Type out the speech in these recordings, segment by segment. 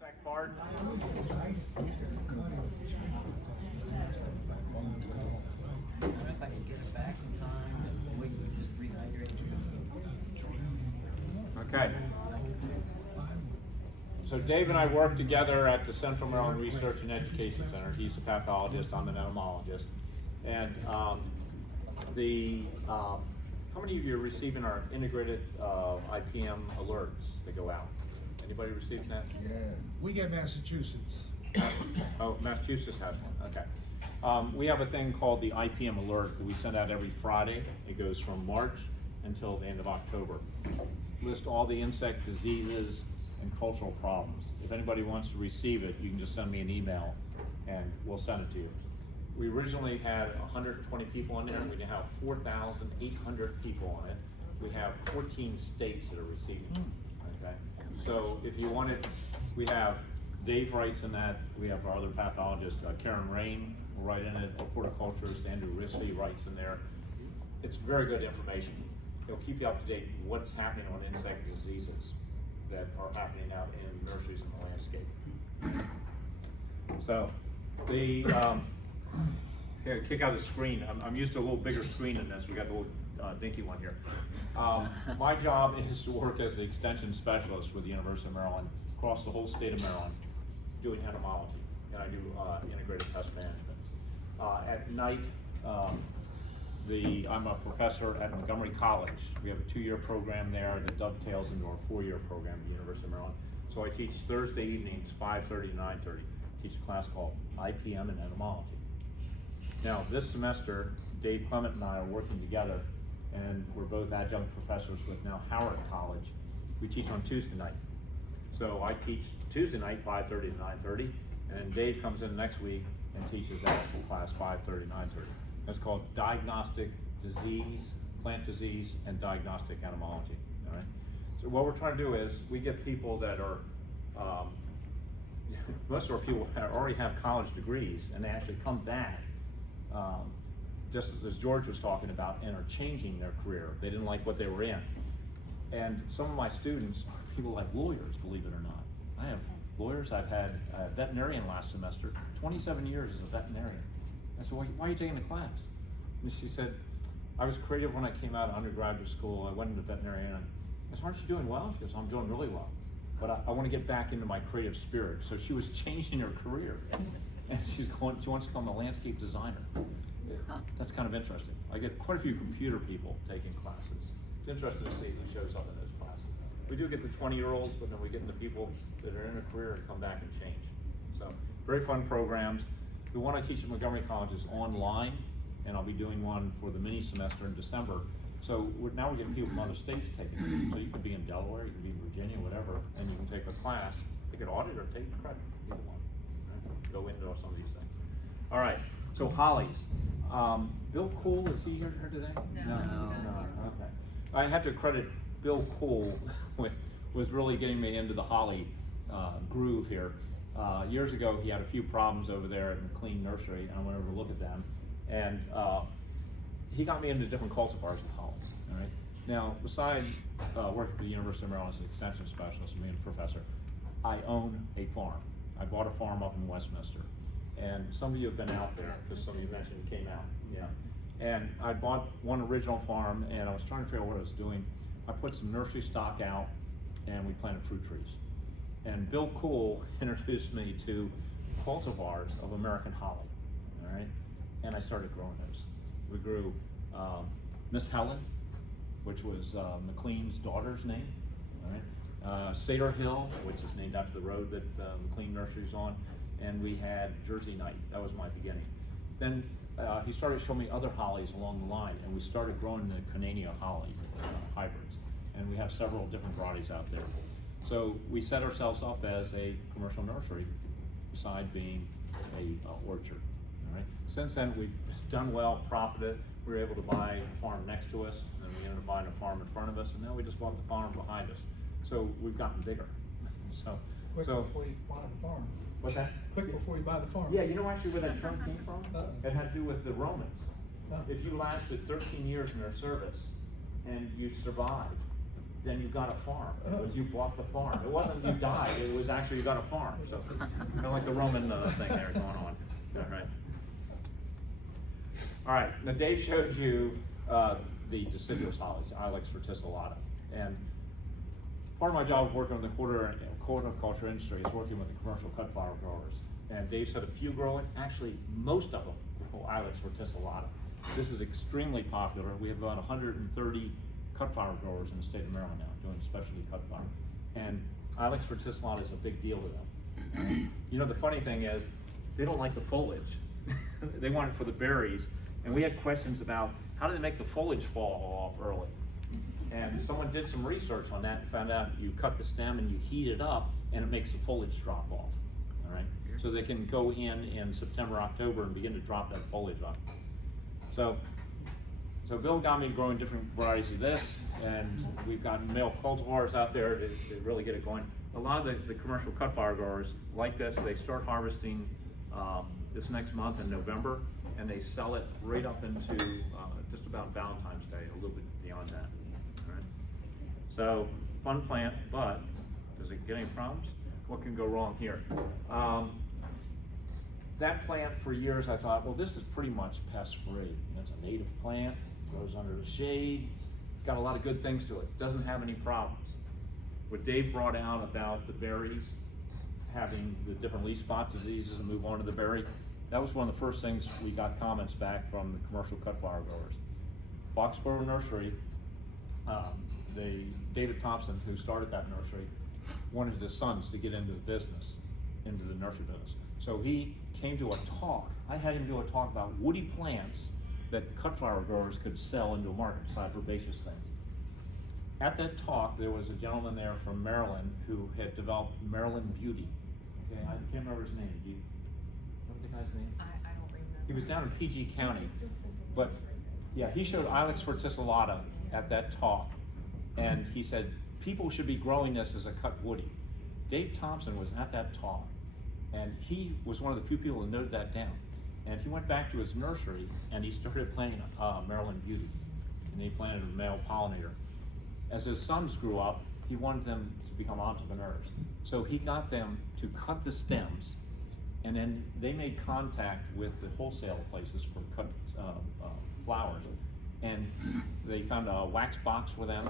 insect part. I don't know if I can get it back in time, and we can just rehydrate. Okay. So Dave and I work together at the Central Maryland Research and Education Center. He's a pathologist, I'm an entomologist. And how many of you are receiving our integrated IPM alerts that go out? Anybody receiving that? Yeah, we get Massachusetts. Oh, Massachusetts has one, okay. We have a thing called the IPM alert that we send out every Friday. It goes from March until the end of October. List all the insect diseases and cultural problems. If anybody wants to receive it, you can just send me an email and we'll send it to you. We originally had 120 people on there. We now have 4,800 people on it. We have 14 states that are receiving it, okay? So if you wanted, we have Dave writes in that. We have our other pathologist, Karen Rain, will write in it. A horticulturist, Andrew Risley, writes in there. It's very good information. It'll keep you up to date what's happening on insect diseases that are happening out in nurseries and the landscape. So the here, kick out the screen. I'm used to a little bigger screen than this. We got a little dinky one here. My job is to work as the extension specialist with the University of Maryland across the whole state of Maryland, doing entomology, and I do integrated pest management. At night, I'm a professor at Montgomery College. We have a 2-year program there that dovetails into our 4-year program at the University of Maryland. So I teach Thursday evenings, 5:30 to 9:30. Teach a class called IPM and Entomology. Now this semester, Dave Clement and I are working together, and we're both adjunct professors with now Howard College. We teach on Tuesday night. So I teach Tuesday night, 5:30 to 9:30, and Dave comes in next week and teaches that class 5:30 to 9:30. That's called Diagnostic Disease, Plant Disease, and Diagnostic Entomology, all right? So what we're trying to do is, we get people that are, most of our people already have college degrees, and they actually come back, just as George was talking about, and are changing their career. They didn't like what they were in. And some of my students are people like lawyers, believe it or not. I have lawyers. I've had a veterinarian last semester, 27 years as a veterinarian. I said, why are you taking the class? And she said, I was creative when I came out of undergraduate school. I went into veterinarian. I said, aren't you doing well? She goes, I'm doing really well. But I want to get back into my creative spirit. So she was changing her career. And she wants to become a landscape designer. That's kind of interesting. I get quite a few computer people taking classes. It's interesting to see who shows up in those classes. We do get the 20-year-olds, but then we get the people that are in a career and come back and change. So very fun programs. The one I teach at Montgomery College is online, and I'll be doing one for the mini semester in December. So now we're getting people from other states taking it. So you could be in Delaware, you could be in Virginia, whatever, and you can take a class, take an audit or take credit, either one. Right? Go into some of these things. All right, so hollies. Bill Cool, is he here today? No. Okay. I had to credit Bill Cool with really getting me into the holly groove here. Years ago, he had a few problems over there at McLean Nursery, and I went over to look at them, and he got me into different cultivars of holly. All right. Now, besides working for the University of Maryland as an extension specialist and being a professor, I own a farm. I bought a farm up in Westminster, and some of you have been out there because some of you mentioned it came out. Yeah. And I bought one original farm, and I was trying to figure out what I was doing. I put some nursery stock out, and we planted fruit trees. And Bill Cool introduced me to cultivars of American holly, all right? And I started growing those. We grew Miss Helen, which was McLean's daughter's name, all right? Cedar Hill, which is named after the road that McLean Nursery's on, and we had Jersey Night. That was my beginning. Then he started showing me other hollies along the line, and we started growing the Canania holly hybrids. And we have several different varieties out there. So we set ourselves up as a commercial nursery, besides being a orchard. All right. Since then, we've done well, profited. We were able to buy a farm next to us, and we ended up buying a farm in front of us, and now we just bought the farm behind us. So we've gotten bigger. Quick before you buy the farm. What's that? Quick before you buy the farm. Yeah, you know actually where that term came from? It had to do with the Romans. If you lasted 13 years in their service and you survived, then you got a farm. It was you bought the farm. It wasn't you died, it was actually you got a farm. So kind of like the Roman thing there going on. All right. All right, now Dave showed you the deciduous hollies, Ilex verticillata. And part of my job of working in the horticulture industry is working with the commercial cut flower growers. And Dave said a few grow it, actually most of them grow Ilex verticillata. This is extremely popular. We have about 130 cut flower growers in the state of Maryland now doing specialty cut flower. And Ilex verticillata is a big deal to them. You know, the funny thing is, they don't like the foliage. They want it for the berries. And we had questions about how do they make the foliage fall off early? And someone did some research on that and found out you cut the stem and you heat it up and it makes the foliage drop off, all right? So they can go in September, October and begin to drop that foliage off. So Bill got me growing different varieties of this, and we've got male cultivars out there to really get it going. A lot of the commercial cut flower growers like this, they start harvesting this next month in November, and they sell it right up into just about Valentine's Day, a little bit beyond that. All right. So fun plant, but does it get any problems? What can go wrong here? That plant for years I thought, well, this is pretty much pest free. It's a native plant, grows under the shade, got a lot of good things to it. Doesn't have any problems. What Dave brought out about the berries, having the different leaf spot diseases and move on to the berry, that was one of the first things we got comments back from the commercial cut flower growers. Foxborough Nursery, David Thompson, who started that nursery, wanted his sons to get into the business, into the nursery business. So he came to a talk. I had him do a talk about woody plants that cut flower growers could sell into a market, herbaceous things. At that talk, there was a gentleman there from Maryland who had developed Maryland Beauty. Okay, I can't remember his name. Do you know the guy's name? I don't remember. He was down in PG County, but yeah, he showed Ilex verticillata at that talk, and he said people should be growing this as a cut woody. Dave Thompson was at that talk, and he was one of the few people who noted that down. And he went back to his nursery and he started planting Maryland Beauty, and he planted a male pollinator. As his sons grew up, he wanted them to become entrepreneurs. So he got them to cut the stems, and then they made contact with the wholesale places for cut flowers. And they found a wax box for them,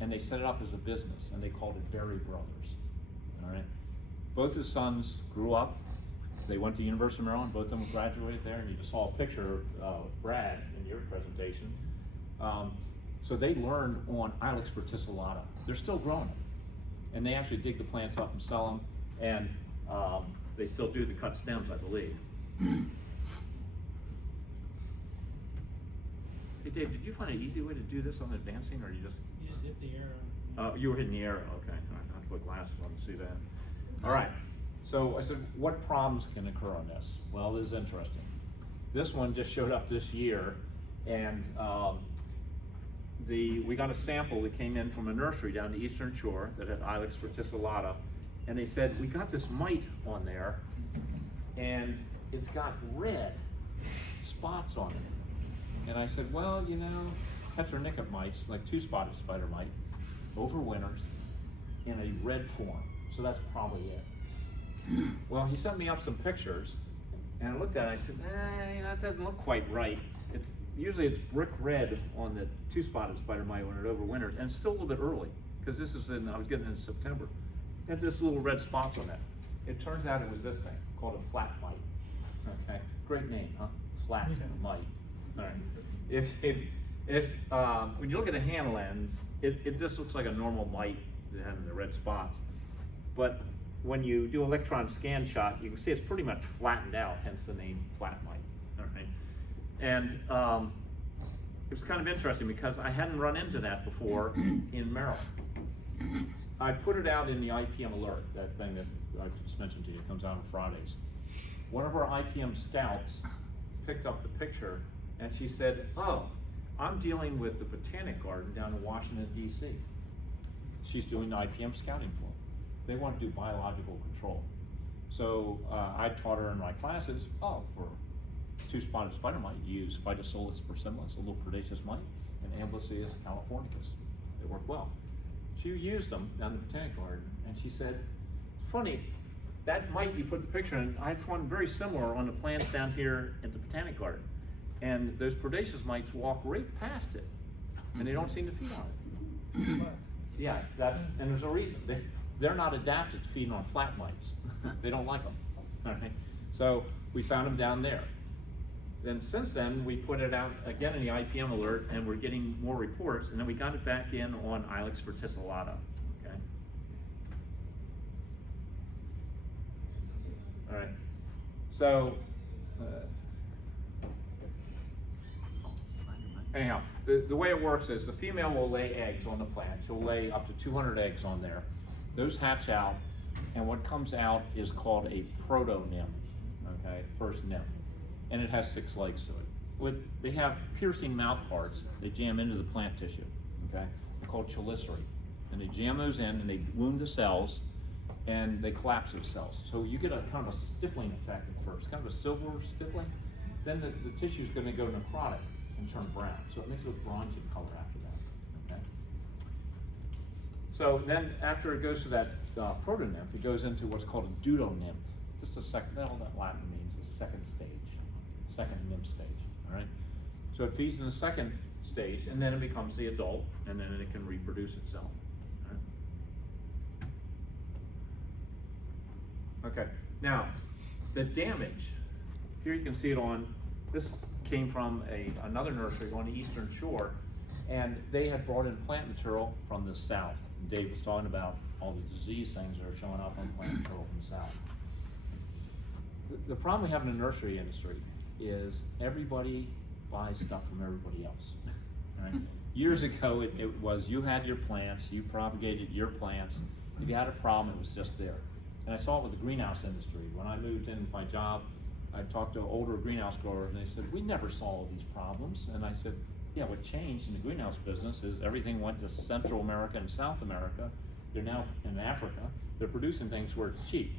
and they set it up as a business, and they called it Berry Brothers, all right? Both his sons grew up. They went to University of Maryland, both of them graduated there, and you just saw a picture of Brad in your presentation. So they learned on Ilex verticillata. They're still growing it. And they actually dig the plants up and sell them, and they still do the cut stems, I believe. Hey Dave, did you find an easy way to do this on advancing, or you just hit the arrow. you were hitting the arrow, okay. All right, I have to put glasses on to see that. All right, so I said, what problems can occur on this? Well, this is interesting. This one just showed up this year, and we got a sample that came in from a nursery down the Eastern Shore that had Ilex verticillata, and they said, we got this mite on there, and it's got red spots on it. And I said, well, you know, Petronicum mites, like two-spotted spider mite, overwinters in a red form. So that's probably it. Well, he sent me up some pictures, and I looked at it, and I said, that doesn't look quite right. Usually it's brick red on the two-spotted spider mite when it overwinters, and it's still a little bit early, because this is I was getting it in September. It had this little red spots on it. It turns out it was this thing, called a flat mite. Okay, great name, huh? Flat mite. All right. When you look at a hand lens, it just looks like a normal mite having the red spots. But when you do electron scan shot, you can see it's pretty much flattened out, hence the name flat mite. All right. And it was kind of interesting because I hadn't run into that before in Maryland. I put it out in the IPM alert, that thing that I just mentioned to you, it comes out on Fridays. One of our IPM scouts picked up the picture, and she said, oh, I'm dealing with the Botanic Garden down in Washington, D.C. She's doing IPM scouting for them. They want to do biological control. So I taught her in my classes, for two-spotted spider mite, you use Phytosolus persimilis, a little predaceous mite, and Amblyseius californicus. They work well. she used them down the botanic garden, and she said, it's funny, that mite you put the picture in, I have one very similar on the plants down here at the botanic garden. And those predaceous mites walk right past it, and they don't seem to feed on it. Yeah, and there's a reason. They're not adapted to feeding on flat mites. They don't like them. Okay? So we found them down there. Then since then, we put it out again in the IPM alert, and we're getting more reports, and then we got it back in on Ilex verticillata. Okay? All right. So, anyhow, the way it works is the female will lay eggs on the plant. She'll lay up to 200 eggs on there. Those hatch out, and what comes out is called a proto-nymph, okay, first nymph. And it has 6 legs to it. They have piercing mouth parts. They jam into the plant tissue, okay? They're called chelicerae. And they jam those in, and they wound the cells, and they collapse those cells. So you get a kind of a stippling effect at first, kind of a silver stippling. Then the tissue is going to go necrotic and turn brown. So it makes it a bronzy color after that, okay? So then after it goes to that proto-nymph, it goes into what's called a deutonymph. Just a second, all that Latin means the second stage, second nymph stage, all right? So it feeds in the second stage, and then it becomes the adult, and then it can reproduce itself. Okay, now the damage, here you can see it on, this came from another nursery on the Eastern Shore, and they had brought in plant material from the south. And Dave was talking about all the disease things that are showing up on plant material from the south. The problem we have in the nursery industry is everybody buys stuff from everybody else. Right? Years ago, it was you had your plants, you propagated your plants. If you had a problem, it was just there. And I saw it with the greenhouse industry. When I moved in my job, I talked to older greenhouse growers, and they said, we never saw all these problems. And I said, yeah, what changed in the greenhouse business is everything went to Central America and South America. They're now in Africa. They're producing things where it's cheap.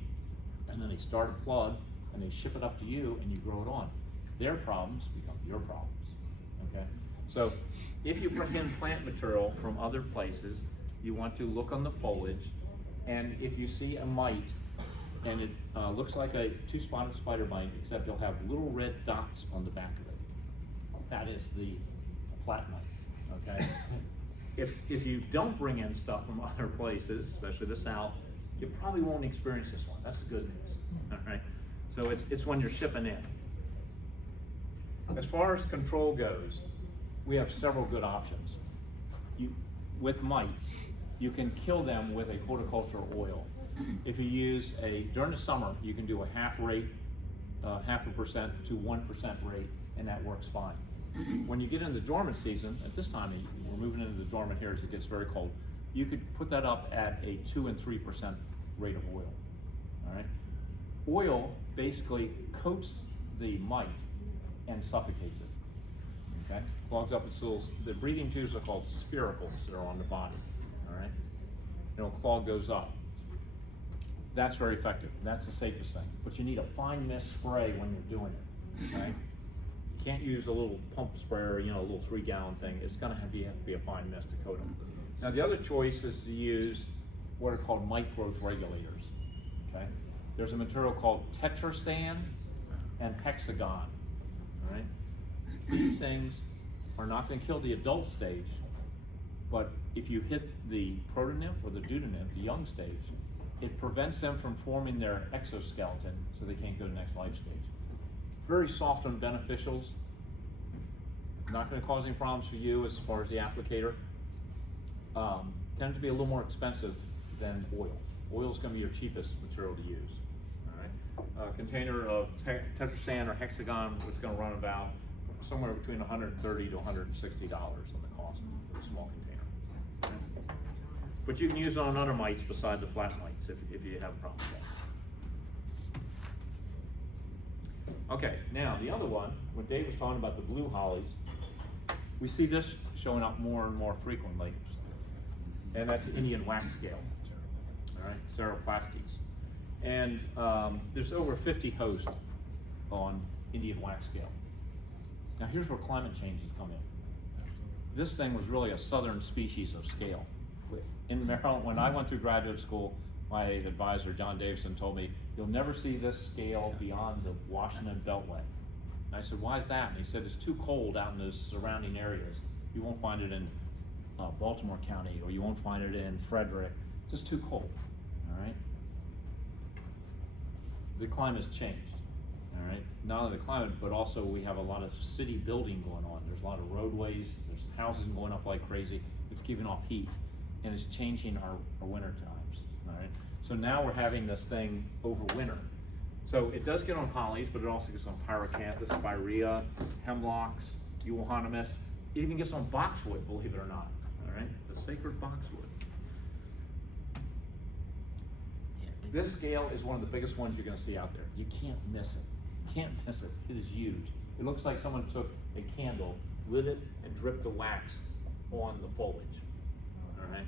And then they start a plug, and they ship it up to you, and you grow it on. Their problems become your problems, okay? So if you bring in plant material from other places, you want to look on the foliage, and if you see a mite, and it looks like a 2-spotted spider mite, except you'll have little red dots on the back of it. That is the flat mite, okay? If you don't bring in stuff from other places, especially the south, you probably won't experience this one. That's the good news, all right? So it's when you're shipping in. As far as control goes, we have several good options. With mites, you can kill them with a horticultural oil. If you use during the summer, you can do a half rate, 0.5% to 1% rate, and that works fine. When you get into the dormant season, at this time, we're moving into the dormant here as it gets very cold, you could put that up at a 2 and 3% rate of oil, all right? Oil basically coats the mite and suffocates it, okay? Clogs up its little, the breathing tubes are called sphericals that are on the body, all right? It'll clog those up. That's very effective. That's the safest thing. But you need a fine mist spray when you're doing it, okay? You can't use a little pump sprayer, you know, a little 3-gallon thing. It's gonna have to be a fine mist to coat them. Now the other choice is to use what are called mite growth regulators, okay? There's a material called tetrasan and hexagon, all right? These things are not gonna kill the adult stage, but if you hit the proto-nymph or the deutonymph, the young stage, it prevents them from forming their exoskeleton so they can't go to the next life stage. Very soft on beneficials, not gonna cause any problems for you as far as the applicator. Tend to be a little more expensive than oil. Oil is gonna be your cheapest material to use, all right? A container of tetrasan or hexagon, it's gonna run about somewhere between $130 to $160 on the cost for a small container. But you can use it on other mites beside the flat mites if you have a problem with that. Okay, now the other one, when Dave was talking about the blue hollies, we see this showing up more and more frequently, and that's Indian wax scale, all right, Ceroplastes. And there's over 50 hosts on Indian wax scale. Now here's where climate change has come in. This thing was really a southern species of scale. In Maryland, when I went through graduate school, my advisor, John Davison, told me, you'll never see this scale beyond the Washington Beltway. And I said, why is that? And he said, it's too cold out in those surrounding areas. You won't find it in Baltimore County, or you won't find it in Frederick. Just too cold, all right? The climate's changed, all right? Not only the climate, but also we have a lot of city building going on. There's a lot of roadways, there's houses going up like crazy. It's giving off heat, and it's changing our winter times, all right? So now we're having this thing over winter. So it does get on hollies, but it also gets on pyrocanthus, spirea, hemlocks, euonymus. It even gets on boxwood, believe it or not, all right? The sacred boxwood. This scale is one of the biggest ones you're gonna see out there. You can't miss it. Can't miss it. It is huge. It looks like someone took a candle, lit it, and dripped the wax on the foliage, all right?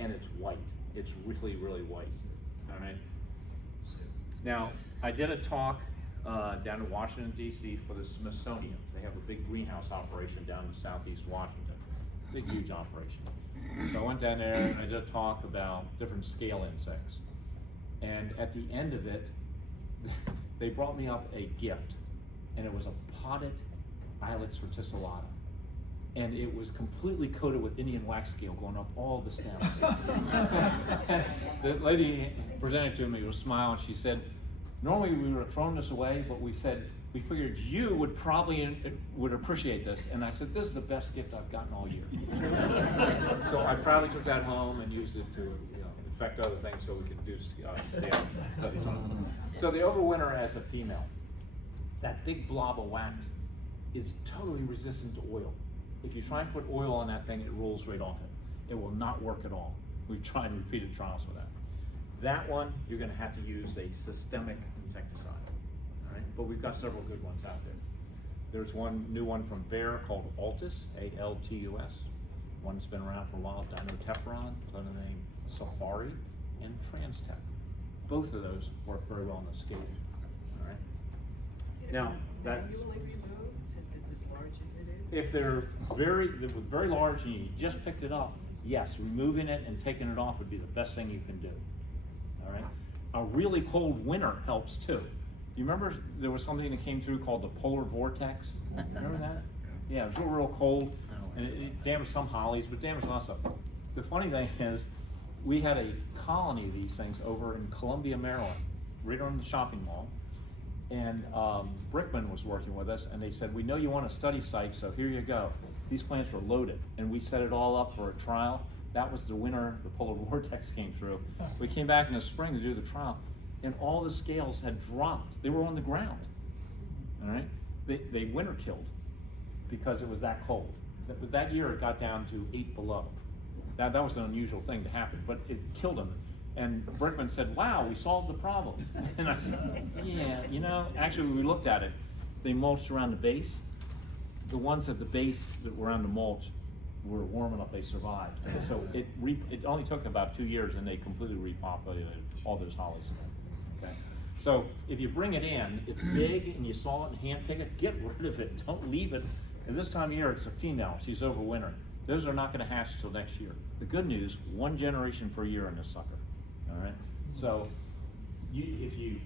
And it's white. It's really, really white, all right? Now, I did a talk down in Washington, D.C. for the Smithsonian. They have a big greenhouse operation down in southeast Washington. Big, huge operation. So I went down there and I did a talk about different scale insects. And at the end of it, they brought me up a gift, and it was a potted Ilex verticillata. And it was completely coated with Indian wax scale going up all the stems. The lady presented to me with a smile, and she said, normally we would have thrown this away, but we figured you would probably would appreciate this. And I said, this is the best gift I've gotten all year. So I proudly took that home and used it to infect other things so we could do studies on it. So the overwinter as a female, that big blob of wax is totally resistant to oil. If you try and put oil on that thing, it rolls right off it. It will not work at all. We've tried repeated trials with that. That one, you're gonna have to use a systemic insecticide, all right? But we've got several good ones out there. There's one new one from Bayer called Altus, A-L-T-U-S. One that's been around for a while, Dinotefron, under the name Safari, and Transtech. Both of those work very well on the scale, all right? Now, that's, if they're very large and you just picked it up, yes, removing it and taking it off would be the best thing you can do, all right? A really cold winter helps too. You remember there was something that came through called the polar vortex? Remember that? Yeah, it was real cold, and it damaged some hollies, but damaged lots of them. The funny thing is, we had a colony of these things over in Columbia, Maryland, right on the shopping mall. And Brickman was working with us, and they said, we know you want a study site, so here you go. These plants were loaded, and we set it all up for a trial. That was the winter the polar vortex came through. We came back in the spring to do the trial, and all the scales had dropped. They were on the ground, all right? They winter killed because it was that cold. That year it got down to 8 below. That was an unusual thing to happen, but it killed them. And Brickman said, wow, we solved the problem. And I said, yeah, actually when we looked at it, they mulched around the base. The ones at the base that were on the mulch were warm enough, they survived. And so it only took about 2 years and they completely repopulated all those hollies again, okay? So if you bring it in, it's big and you saw it and hand pick it, get rid of it, don't leave it. And this time of year, it's a female, she's over winter. Those are not gonna hatch till next year. The good news, 1 generation per year in this sucker. All right, so if you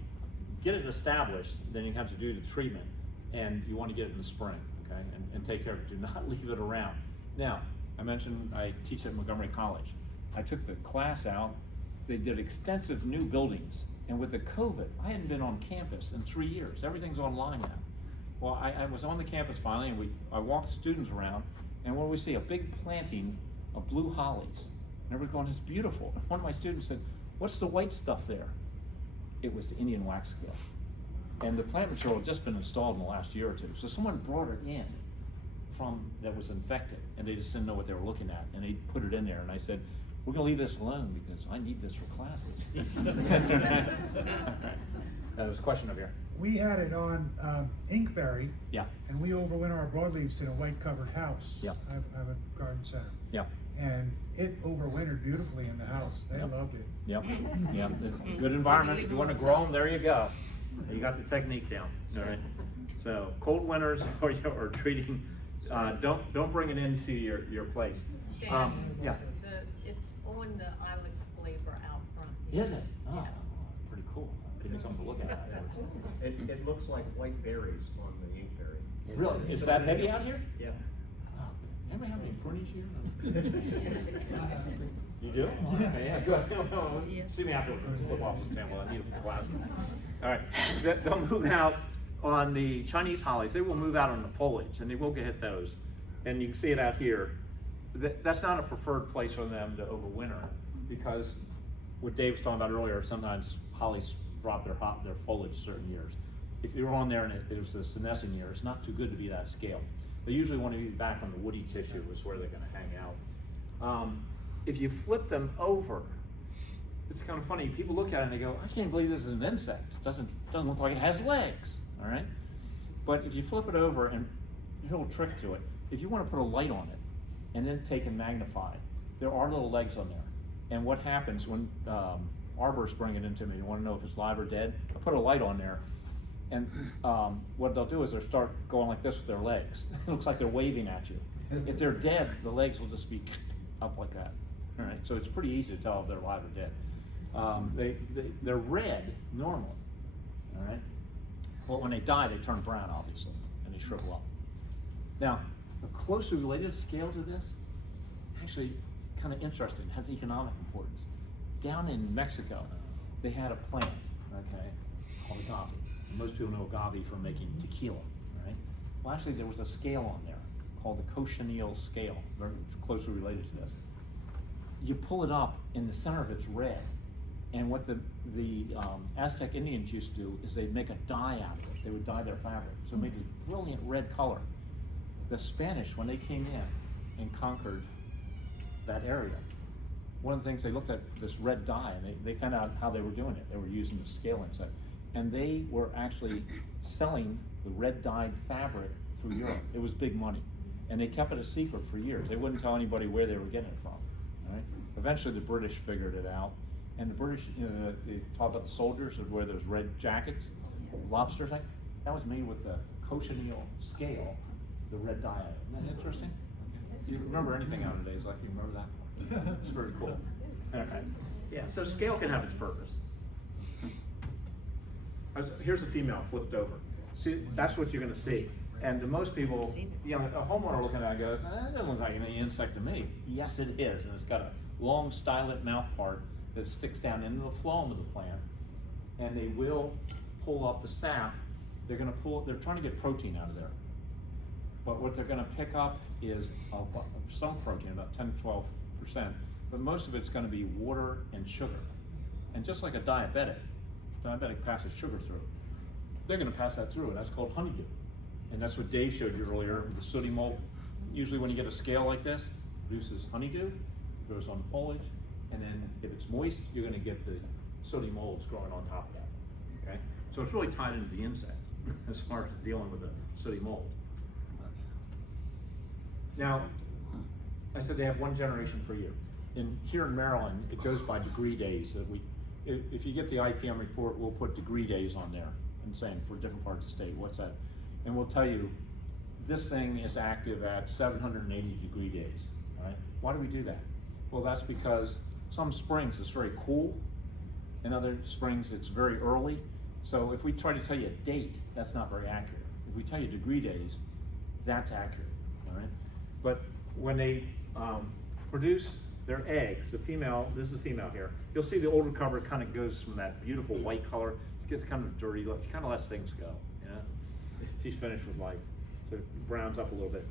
get it established, then you have to do the treatment, and you want to get it in the spring, okay, and take care of it. Do not leave it around. Now, I mentioned I teach at Montgomery College. I took the class out. They did extensive new buildings, and with the COVID, I hadn't been on campus in 3 years. Everything's online now. Well, I was on the campus finally, and I walked students around, and what do we see? A big planting of blue hollies. And everybody's going, it's beautiful. One of my students said, what's the white stuff there? It was the Indian wax scale. And the plant material had just been installed in the last year or two. So someone brought it in that was infected, and they just didn't know what they were looking at. And they put it in there, and I said, we're gonna leave this alone because I need this for classes. There's a question over here. We had it on Inkberry. Yeah. And we overwinter our broadleaves in a white covered house. Yeah. I have a garden center. Yeah. And it overwintered beautifully in the house. They loved it. Yep. Yep. It's a good environment. If you want to grow them, there you go. You got the technique down. All right. So cold winters or treating Don't bring it into your place. Yeah. It's on the ilex glaber out front here. Is it? Oh, Yeah. pretty cool. Give me something to look at afterwards. It looks like white berries on the inkberry. Really? Is that heavy out here? Yeah. Oh, anybody have any prunings here? You do? Okay, yeah, good. See me afterwards, I'll slip off the table, I need it for class. All right, they'll move out on the Chinese hollies, they will move out on the foliage, and they will get hit those. And you can see it out here. That's not a preferred place for them to overwinter, because what Dave was talking about earlier, sometimes hollies drop their foliage certain years. If you're on there and it was the senescent year, it's not too good to be that scale. They usually want to be back on the woody tissue is where they're going to hang out. If you flip them over, it's kind of funny. People look at it and they go, I can't believe this is an insect. It doesn't look like it has legs, all right? But if you flip it over, and here's a little trick to it, if you want to put a light on it and then take and magnify, there are little legs on there. And what happens when arborists bring it into me, you want to know if it's live or dead, I put a light on there, and what they'll do is they'll start going like this with their legs. It looks like they're waving at you. If they're dead, the legs will just be up like that. All right, so it's pretty easy to tell if they're alive or dead. They're red normally, all right? Well, when they die, they turn brown, obviously, and they shrivel up. Now, a closely related scale to this, actually kind of interesting, has economic importance. Down in Mexico, they had a plant, okay, called agave. And most people know agave for making tequila, right? Well, actually, there was a scale on there called the cochineal scale, very closely related to this. You pull it up, in the center of it's red. And what the Aztec Indians used to do is they'd make a dye out of it. They would dye their fabric. So it made a brilliant red color. The Spanish, when they came in and conquered that area, one of the things they looked at this red dye, and they found out how they were doing it. They were using the scale inside. And they were actually selling the red dyed fabric through Europe. It was big money. And they kept it a secret for years. They wouldn't tell anybody where they were getting it from. Right? Eventually the British figured it out. And the British, they talk about the soldiers would wear those red jackets, lobster thing. That was made with the cochineal scale, the red dye. Isn't that interesting? If you remember anything nowadays, like you remember that part. It's very cool. Okay. Yeah, so scale can have its purpose. Here's a female flipped over. See, that's what you're going to see. And to most people, you know, a homeowner looking at it goes, that doesn't look like any insect to me. Yes, it is. And it's got a long stylet mouth part that sticks down into the phloem of the plant. And they will pull up the sap. They're trying to get protein out of there. But what they're going to pick up is some protein, about 10 to 12%. But most of it's going to be water and sugar. And just like a diabetic passes sugar through, they're going to pass that through, and that's called honeydew. And that's what Dave showed you earlier, the sooty mold. Usually when you get a scale like this, it produces honeydew, goes on the foliage, and then if it's moist, you're going to get the sooty molds growing on top of that, okay? So it's really tied into the insect as far as dealing with the sooty mold. Now, I said they have one generation per year. Here in Maryland, it goes by degree days. That if you get the IPM report, we'll put degree days on there and saying for different parts of the state, what's that? And we'll tell you, this thing is active at 780 degree days, all right? Why do we do that? Well, that's because some springs it's very cool, in other springs it's very early. So if we try to tell you a date, that's not very accurate. If we tell you degree days, that's accurate, all right? But when they produce their eggs, the female, this is the female here, you'll see the older cover kind of goes from that beautiful white color, it gets kind of dirty look, she kind of lets things go, you know? She's finished with life, so it browns up a little bit.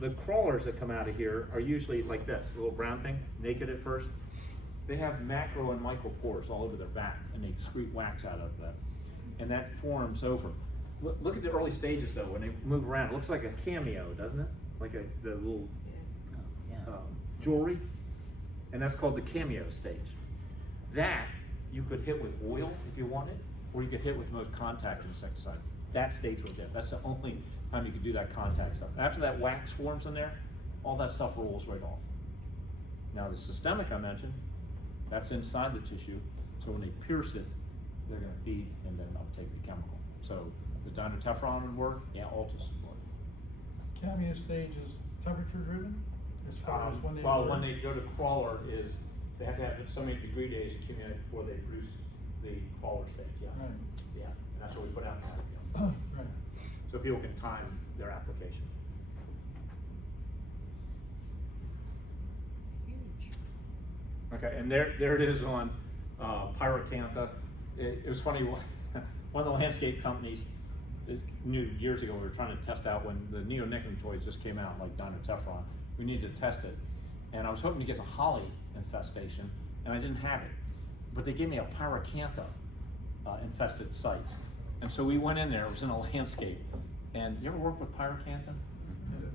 The crawlers that come out of here are usually like this, a little brown thing, naked at first. They have macro and micropores all over their back, and they excrete wax out of that. And that forms over. Look at the early stages though, when they move around, it looks like a cameo, doesn't it? Like the little jewelry, and that's called the cameo stage. That you could hit with oil if you wanted, or you could hit with most contact insecticide. That stage was it. That's the only time you could do that contact stuff. After that wax forms in there, all that stuff rolls right off. Now the systemic I mentioned, that's inside the tissue, so when they pierce it, they're going to feed and then uptake the chemical. So the dinotephron would work, yeah, Altus would work. cameo stage is temperature driven? As far as when they Well, emerge? when they go to crawler is, they have to have so many degree days accumulated before they produce the crawler stage, yeah. Right. Yeah, and that's what we put out now, Right. so people can time their application. Huge. Okay, and there it is on Pyracantha. It was funny, one of the landscape companies knew years ago, we were trying to test out when the neonicotinoids just came out, like dinotefron. We needed to test it. And I was hoping to get the holly infestation, and I didn't have it. But they gave me a Pyracantha infested site. And so we went in there, it was in a landscape. And you ever work with Pyracantha?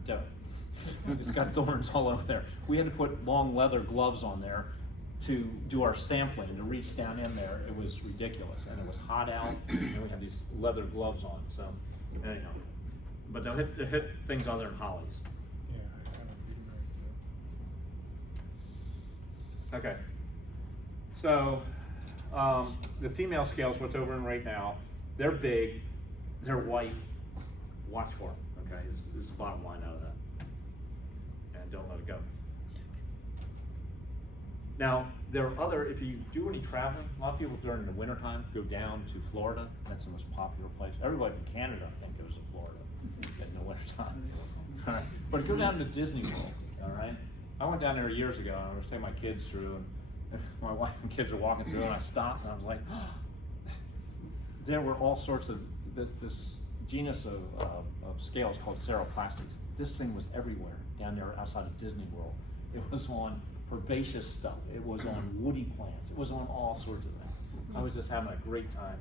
Don't. It's got thorns all over there. We had to put long leather gloves on there to do our sampling, to reach down in there. It was ridiculous, and it was hot out, and we had these leather gloves on, so anyhow. But they'll hit things other than hollies. Yeah, I kind of agree. Okay. So, the female scales, what's over in right now, they're big, they're white, watch for them, okay? This is the bottom line out of that. And don't let it go. Now, there are other, if you do any traveling, a lot of people during the wintertime go down to Florida. That's the most popular place. Everybody from Canada, I think, goes to Florida in the wintertime. All right. But go down to Disney World, all right? I went down there years ago, and I was taking my kids through, and my wife and kids are walking through, and I stopped, and I was like, oh. There were all sorts of, this genus of scales called Ceroplastes. This thing was everywhere down there outside of Disney World. It was on herbaceous stuff. It was on woody plants. It was on all sorts of things. I was just having a great time.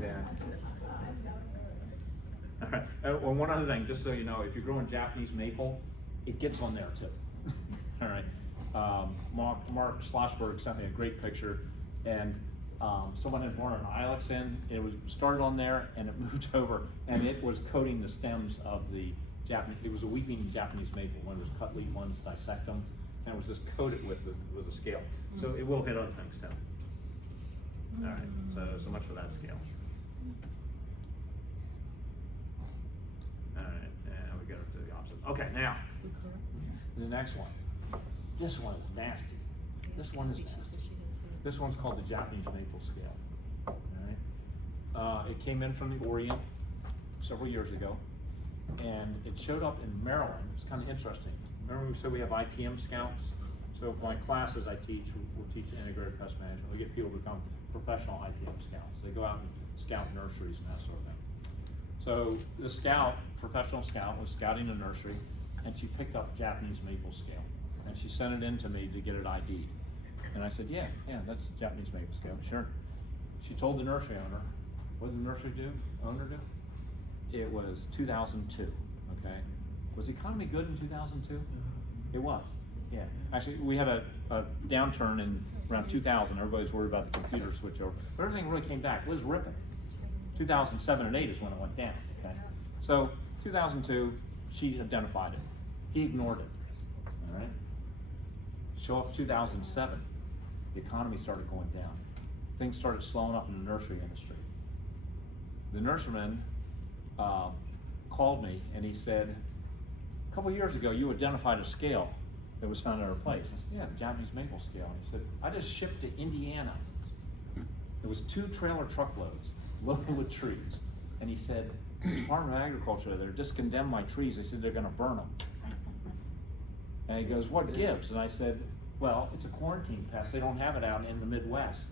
Yeah. All right. Well, one other thing, just so you know, if you're growing Japanese maple, it gets on there too. All right. Mark Schlossberg sent me a great picture, and someone had born an ilex in. It was started on there, and it moved over, and it was coating the stems of the Japanese. It was a weeping Japanese maple. One of those cut leaf ones, dissect them, and it was just coated with a scale. So it will hit other things too. All right. So much for that scale. All right. And we go to the opposite. Okay. Now the next one. This one is nasty. This one is nasty. This one's called the Japanese maple scale. All right. It came in from the Orient several years ago, and it showed up in Maryland. It's kind of interesting. Remember we said we have IPM scouts? So my classes I teach, we'll teach integrated pest management. We get people to become professional IPM scouts. They go out and scout nurseries and that sort of thing. So the scout, professional scout, was scouting a nursery, and she picked up Japanese maple scale. And she sent it in to me to get it ID'd. And I said, yeah, that's Japanese maple scale, sure. She told the nursery owner, what did the nursery owner do? It was 2002, okay? Was the economy good in 2002? It was, yeah. Actually, we had a downturn in around 2000. Everybody was worried about the computer switchover. But everything really came back. It was ripping. 2007 and 8 is when it went down, okay? So 2002, she identified it. He ignored it, all right? Show up 2007, the economy started going down. Things started slowing up in the nursery industry. The nurseryman called me and he said, a couple years ago you identified a scale that was found at our place. I said, yeah, the Japanese maple scale. And he said, I just shipped to Indiana. There was 2 trailer truckloads loaded with trees. And he said, the Department of Agriculture, they're just condemned my trees. They said they're gonna burn them. And he goes, what gives? And I said, well, it's a quarantine pest. They don't have it out in the Midwest.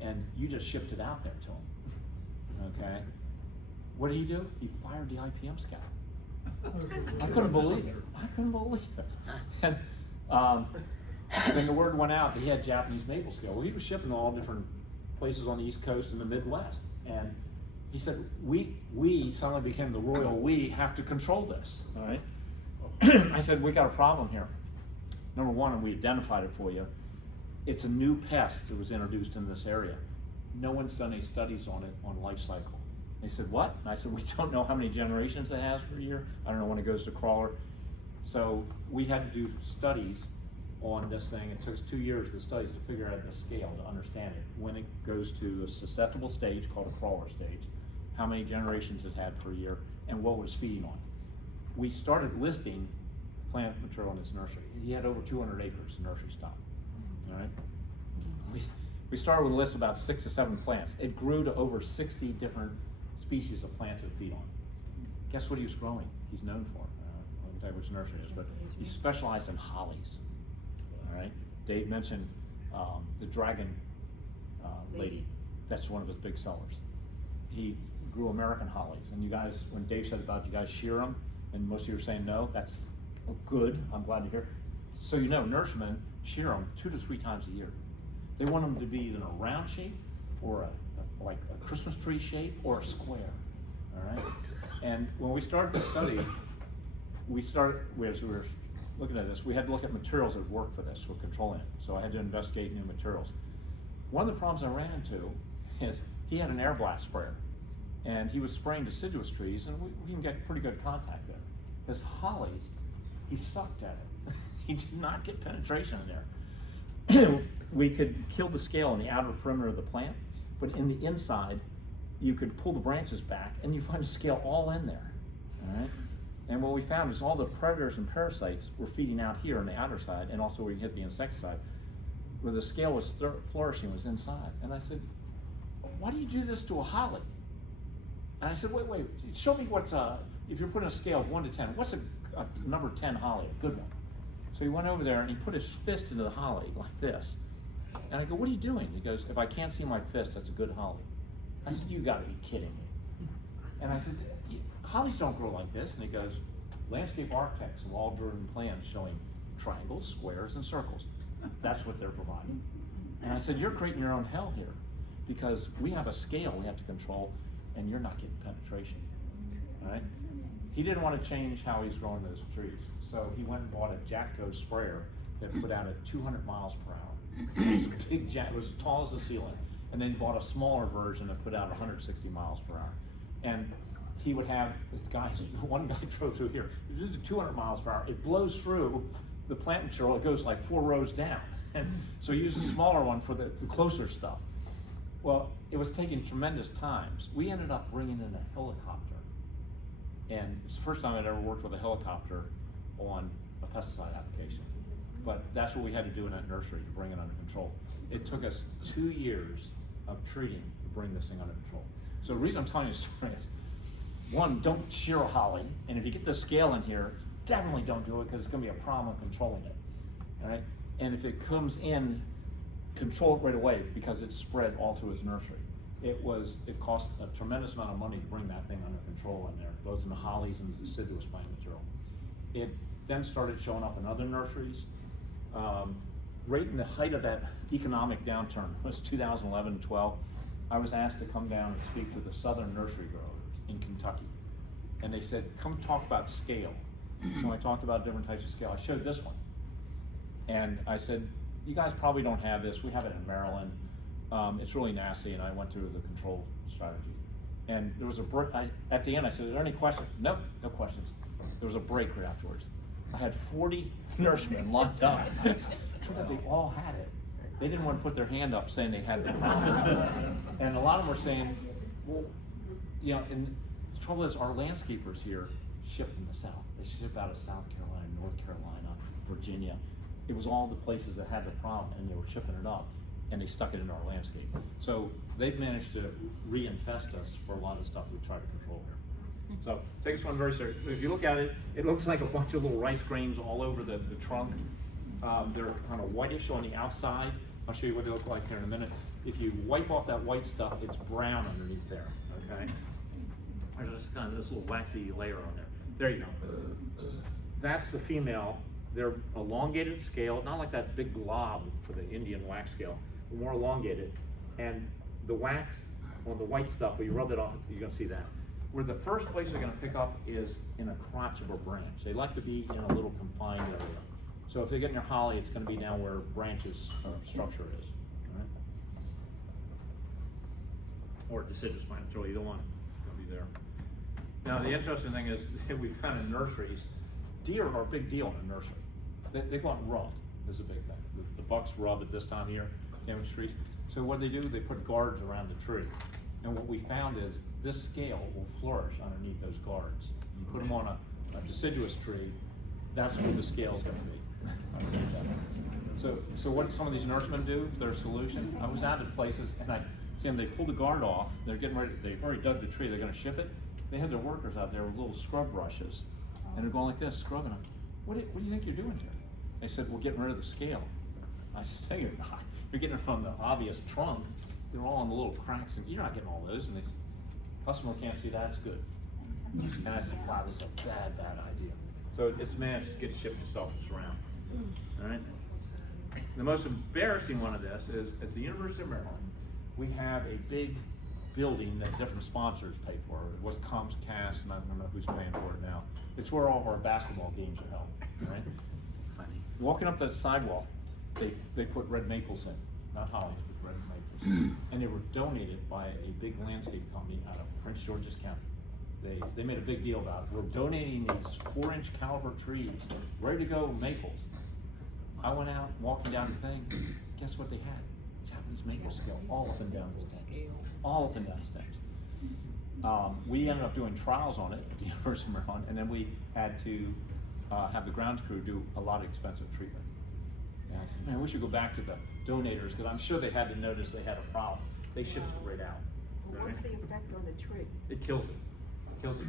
And you just shipped it out there to them. Okay? What did he do? He fired the IPM scout. I couldn't believe it. I couldn't believe it. And then the word went out that he had Japanese maple scale. Well, he was shipping to all different places on the East Coast and the Midwest. And he said, we suddenly became the royal we, have to control this. All right? I said, we got a problem here. Number one, and we identified it for you, it's a new pest that was introduced in this area. No one's done any studies on it on life cycle. They said, what? And I said, we don't know how many generations it has per year. I don't know when it goes to crawler. So we had to do studies on this thing. It took us 2 years of studies to figure out the scale, to understand it. When it goes to a susceptible stage called a crawler stage, how many generations it had per year, and what was feeding on. We started listing plant material in his nursery. He had over 200 acres of nursery stock, all right? We started with a list of about 6 to 7 plants. It grew to over 60 different species of plants to feed on. Guess what he was growing? He's known for. I won't tell you which nursery it is, but he specialized in hollies. All right. Dave mentioned the dragon lady. That's one of his big sellers. He grew American hollies, and you guys, when Dave said about you guys shear them, and most of you are saying no, that's good. I'm glad to hear. So you know, nurserymen shear them 2 to 3 times a year. They want them to be either a round shape or like a Christmas tree shape or a square. All right. And when we started the study, as we were looking at this, we had to look at materials that would work for this, for controlling it. So I had to investigate new materials. One of the problems I ran into is he had an air blast sprayer, and he was spraying deciduous trees, and we can get pretty good contact there. His hollies, he sucked at it. He did not get penetration in there. We could kill the scale in the outer perimeter of the plant, but in the inside, you could pull the branches back and you find a scale all in there, all right? And what we found is all the predators and parasites were feeding out here on the outer side, and also where you hit the insecticide, where the scale was flourishing was inside. And I said, why do you do this to a holly? And I said, wait, show me what's, if you're putting a scale of 1 to 10, what's a number 10 holly, a good one? So he went over there and he put his fist into the holly like this. And I go, what are you doing? He goes, if I can't see my fist, that's a good holly. I said, you gotta be kidding me. And I said, hollies don't grow like this. And he goes, landscape architects have all drawn plans showing triangles, squares, and circles. That's what they're providing. And I said, you're creating your own hell here, because we have a scale we have to control, and you're not getting penetration, all right? He didn't want to change how he's growing those trees. So he went and bought a Jatco sprayer that put out at 200 miles per hour. It was a big it was as tall as the ceiling. And then he bought a smaller version that put out 160 miles per hour. And he would have, one guy drove through here, it was 200 miles per hour. It blows through the plant material, it goes like 4 rows down. And so he used a smaller one for the closer stuff. Well, it was taking tremendous times. We ended up bringing in a helicopter. And it's the first time I'd ever worked with a helicopter on a pesticide application. But that's what we had to do in that nursery to bring it under control. It took us 2 years of treating to bring this thing under control. So the reason I'm telling you this story is, one, don't shear a holly, and if you get the scale in here, definitely don't do it, because it's gonna be a problem controlling it, all right? And if it comes in, control it right away, because it's spread all through his nursery. It cost a tremendous amount of money to bring that thing under control in there, both in the hollies and the deciduous plant material. It then started showing up in other nurseries. Right in the height of that economic downturn, it was 2011-12, I was asked to come down and speak to the southern nursery growers in Kentucky. And they said, come talk about scale. So I talked about different types of scale. I showed this one. And I said, you guys probably don't have this. We have it in Maryland. It's really nasty, and I went through the control strategy. And there was a break. At the end, I said, is there any questions? Nope, no questions. There was a break right afterwards. I had 40 nurserymen locked up. They all had it. They didn't want to put their hand up saying they had the problem. And a lot of them were saying, well, you know, and the trouble is our landscapers here ship from the south. They ship out of South Carolina, North Carolina, Virginia. It was all the places that had the problem, and they were shipping it up, and they stuck it in our landscape. So they've managed to reinfest us for a lot of stuff we try to control here. So take this one very seriously. If you look at it, it looks like a bunch of little rice grains all over the trunk. They're kind of whitish on the outside. I'll show you what they look like here in a minute. If you wipe off that white stuff, it's brown underneath there, okay? There's just kind of this little waxy layer on there. There you go. That's the female. They're elongated scale, not like that big glob for the Indian wax scale, but more elongated. And the wax on the white stuff, where you rub it off, you're gonna see that. Where the first place they're gonna pick up is in a crotch of a branch. They like to be in a little confined area. So if they get in your holly, it's gonna be down where branches structure is, all right? Or deciduous plant, so either one, it's gonna be there. Now the interesting thing is, we found in nurseries, deer are a big deal in a nursery. They go out and run. is a big thing. The bucks rub at this time of year, damage trees. So what they do, they put guards around the tree. And what we found is this scale will flourish underneath those guards. You put them on a deciduous tree, that's where the scale's gonna be. underneath that. So what some of these nursemen do for their solution, I was out at places and I see them, they pull the guard off, they're getting ready, they've already dug the tree, they're gonna ship it. They have their workers out there with little scrub brushes and they're going like this, scrubbing them. What do you think you're doing here? They said, we're getting rid of the scale. I said, no, you're not. You're getting it from the obvious trunk. They're all in the little cracks and you're not getting all those. And they said, customer can't see that, it's good. And I said, wow, this is a bad idea. So it's managed to get shipped to Selfish around. All right. The most embarrassing one of this is at the University of Maryland, we have a big building that different sponsors pay for. It was Comcast, and I don't know who's paying for it now. It's where all of our basketball games are held. Right? Funny. Walking up that sidewalk, they put red maples in, not hollies, but red maples. And they were donated by a big landscape company out of Prince George's County. They made a big deal about it. We're donating these 4-inch caliber trees, ready to go maples. I went out, walking down the thing, guess what they had? Japanese maple scale, all up and down the stems. All up and down the stems. We ended up doing trials on it at the University of Maryland, and then we had to have the grounds crew do a lot of expensive treatment. And I said, man, we should go back to the donators, because I'm sure they had to notice they had a problem. They shipped it right out. Well, what's the effect on the tree? It kills it. Kills it.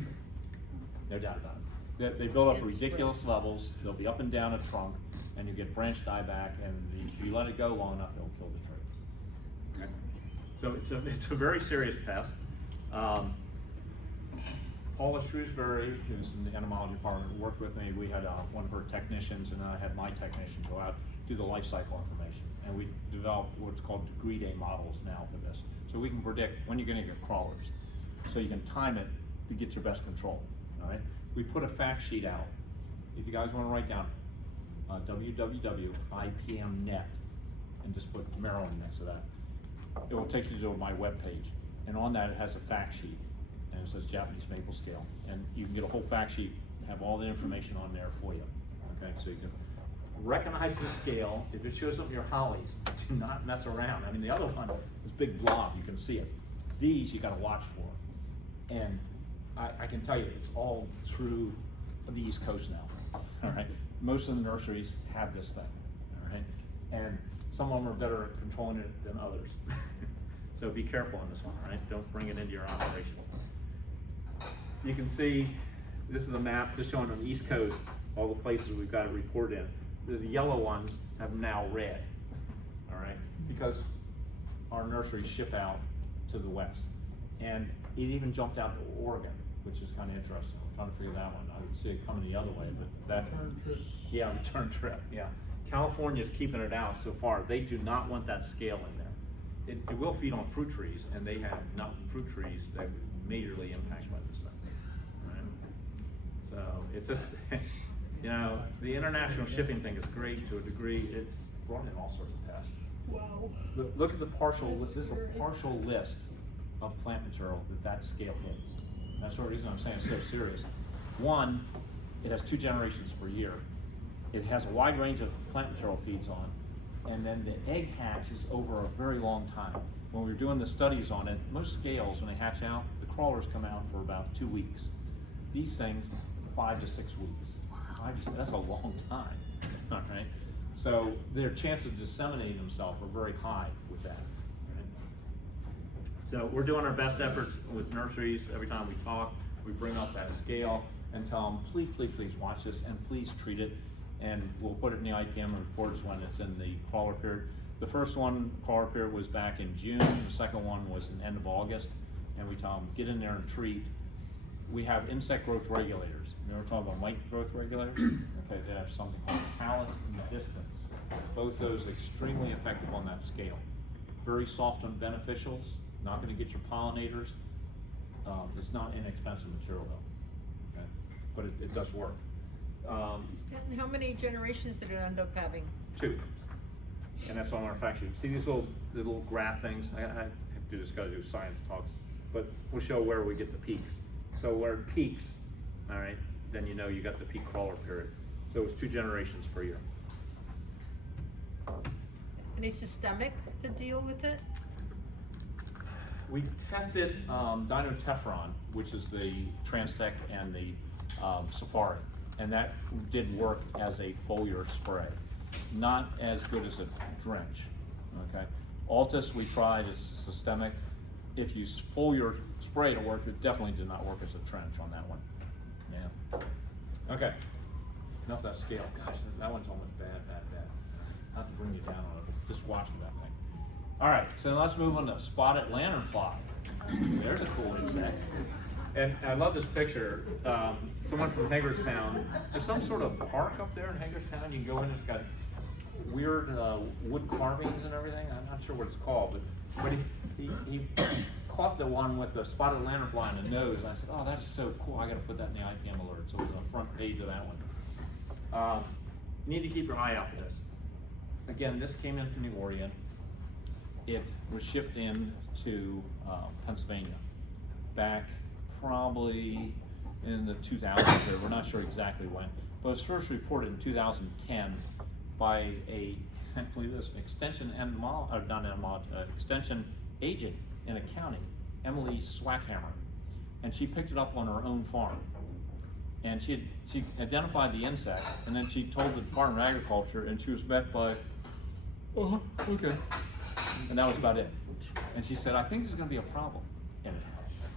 No doubt about it. They build up ridiculous levels. They'll be up and down a trunk, and you get branch dieback, and if you let it go long enough, it'll kill the tree. Okay. So it's a very serious pest. Paula Shrewsbury, who's in the entomology department, worked with me. We had one of her technicians, and then I had my technician go out, do the life cycle information. And we developed what's called degree day models now for this. So we can predict when you're gonna get crawlers. So you can time it to get your best control, all right? We put a fact sheet out. If you guys wanna write down www.ipmnet and just put Maryland next to that, it will take you to my webpage. And on that, it has a fact sheet. And it says Japanese maple scale. And you can get a whole fact sheet, have all the information on there for you. Okay, so you can recognize the scale. If it shows up in your hollies, do not mess around. I mean, the other one is big blob, you can see it. These you gotta watch for. And I can tell you, it's all through the East Coast now, all right? Most of the nurseries have this thing, all right? And some of them are better at controlling it than others. So be careful on this one, all right? Don't bring it into your operation. You can see, this is a map just showing on the East Coast, all the places we've got a report in. The yellow ones have now red, all right? Because our nurseries ship out to the west. And it even jumped out to Oregon, which is kind of interesting. I'm trying to figure that one. I would see it coming the other way, but that. Return trip. Yeah, return trip, yeah. California's keeping it out so far. They do not want that scale in there. It will feed on fruit trees, and they have nut and fruit trees that would majorly impacted by this thing. Right? So it's just, you know, the international shipping thing is great to a degree. It's brought in all sorts of pests. Wow. Look at the partial, this is a partial list of plant material that scale hits. That's the reason I'm saying it's so serious. One, it has 2 generations per year. It has a wide range of plant material feeds on, and then the egg hatch is over a very long time. When we were doing the studies on it, most scales, when they hatch out, the crawlers come out for about 2 weeks. These things, 5 to 6 weeks. That's a long time, all right? So their chance of disseminating themselves are very high with that. So we're doing our best efforts with nurseries. Every time we talk, we bring up that scale and tell them, please, please, please watch this and please treat it. And we'll put it in the IPM reports when it's in the crawler period. The first one, crawler period, was back in June. The second one was in the end of August. And we tell them, get in there and treat. We have insect growth regulators. You know, we're talking about mite growth regulators? Okay, they have something called callus and distance. Both those extremely effective on that scale. Very soft on beneficials. Not going to get your pollinators. It's not inexpensive material though, okay? But it does work. Stanton, how many generations did it end up having? 2, and that's on our fact sheet. See these little graph things? I have to just gotta do science talks, but we'll show where we get the peaks. So where it peaks, all right, then you know you got the peak crawler period. So it's 2 generations per year. Any systemic to deal with it? We tested dinotefron, which is the Transtec and the Safari, and that did work as a foliar spray. Not as good as a drench, okay? Altus we tried as systemic. If you foliar spray to work, it definitely did not work as a trench on that one. Yeah. Okay, enough of that scale. Gosh, that one's almost bad. I have to bring you down on it, but just watch for that thing. All right, so let's move on to spotted lanternfly. There's a cool insect. And I love this picture. Someone from Hagerstown. There's some sort of park up there in Hagerstown. You can go in, it's got weird wood carvings and everything. I'm not sure what it's called, but he caught the one with the spotted lanternfly in the nose. And I said, oh, that's so cool. I got to put that in the IPM alert. So it was on the front page of that one. You need to keep your eye out for this. Again, this came in from the Orient. It was shipped in to Pennsylvania back probably in the 2000s. We're not sure exactly when, but it was first reported in 2010 by a, I believe this, extension extension agent in a county, Emily Swackhammer, and she picked it up on her own farm. And she identified the insect, and then she told the Department of Agriculture, and she was met by, oh, okay. And that was about it. And she said, I think there's going to be a problem. And it has.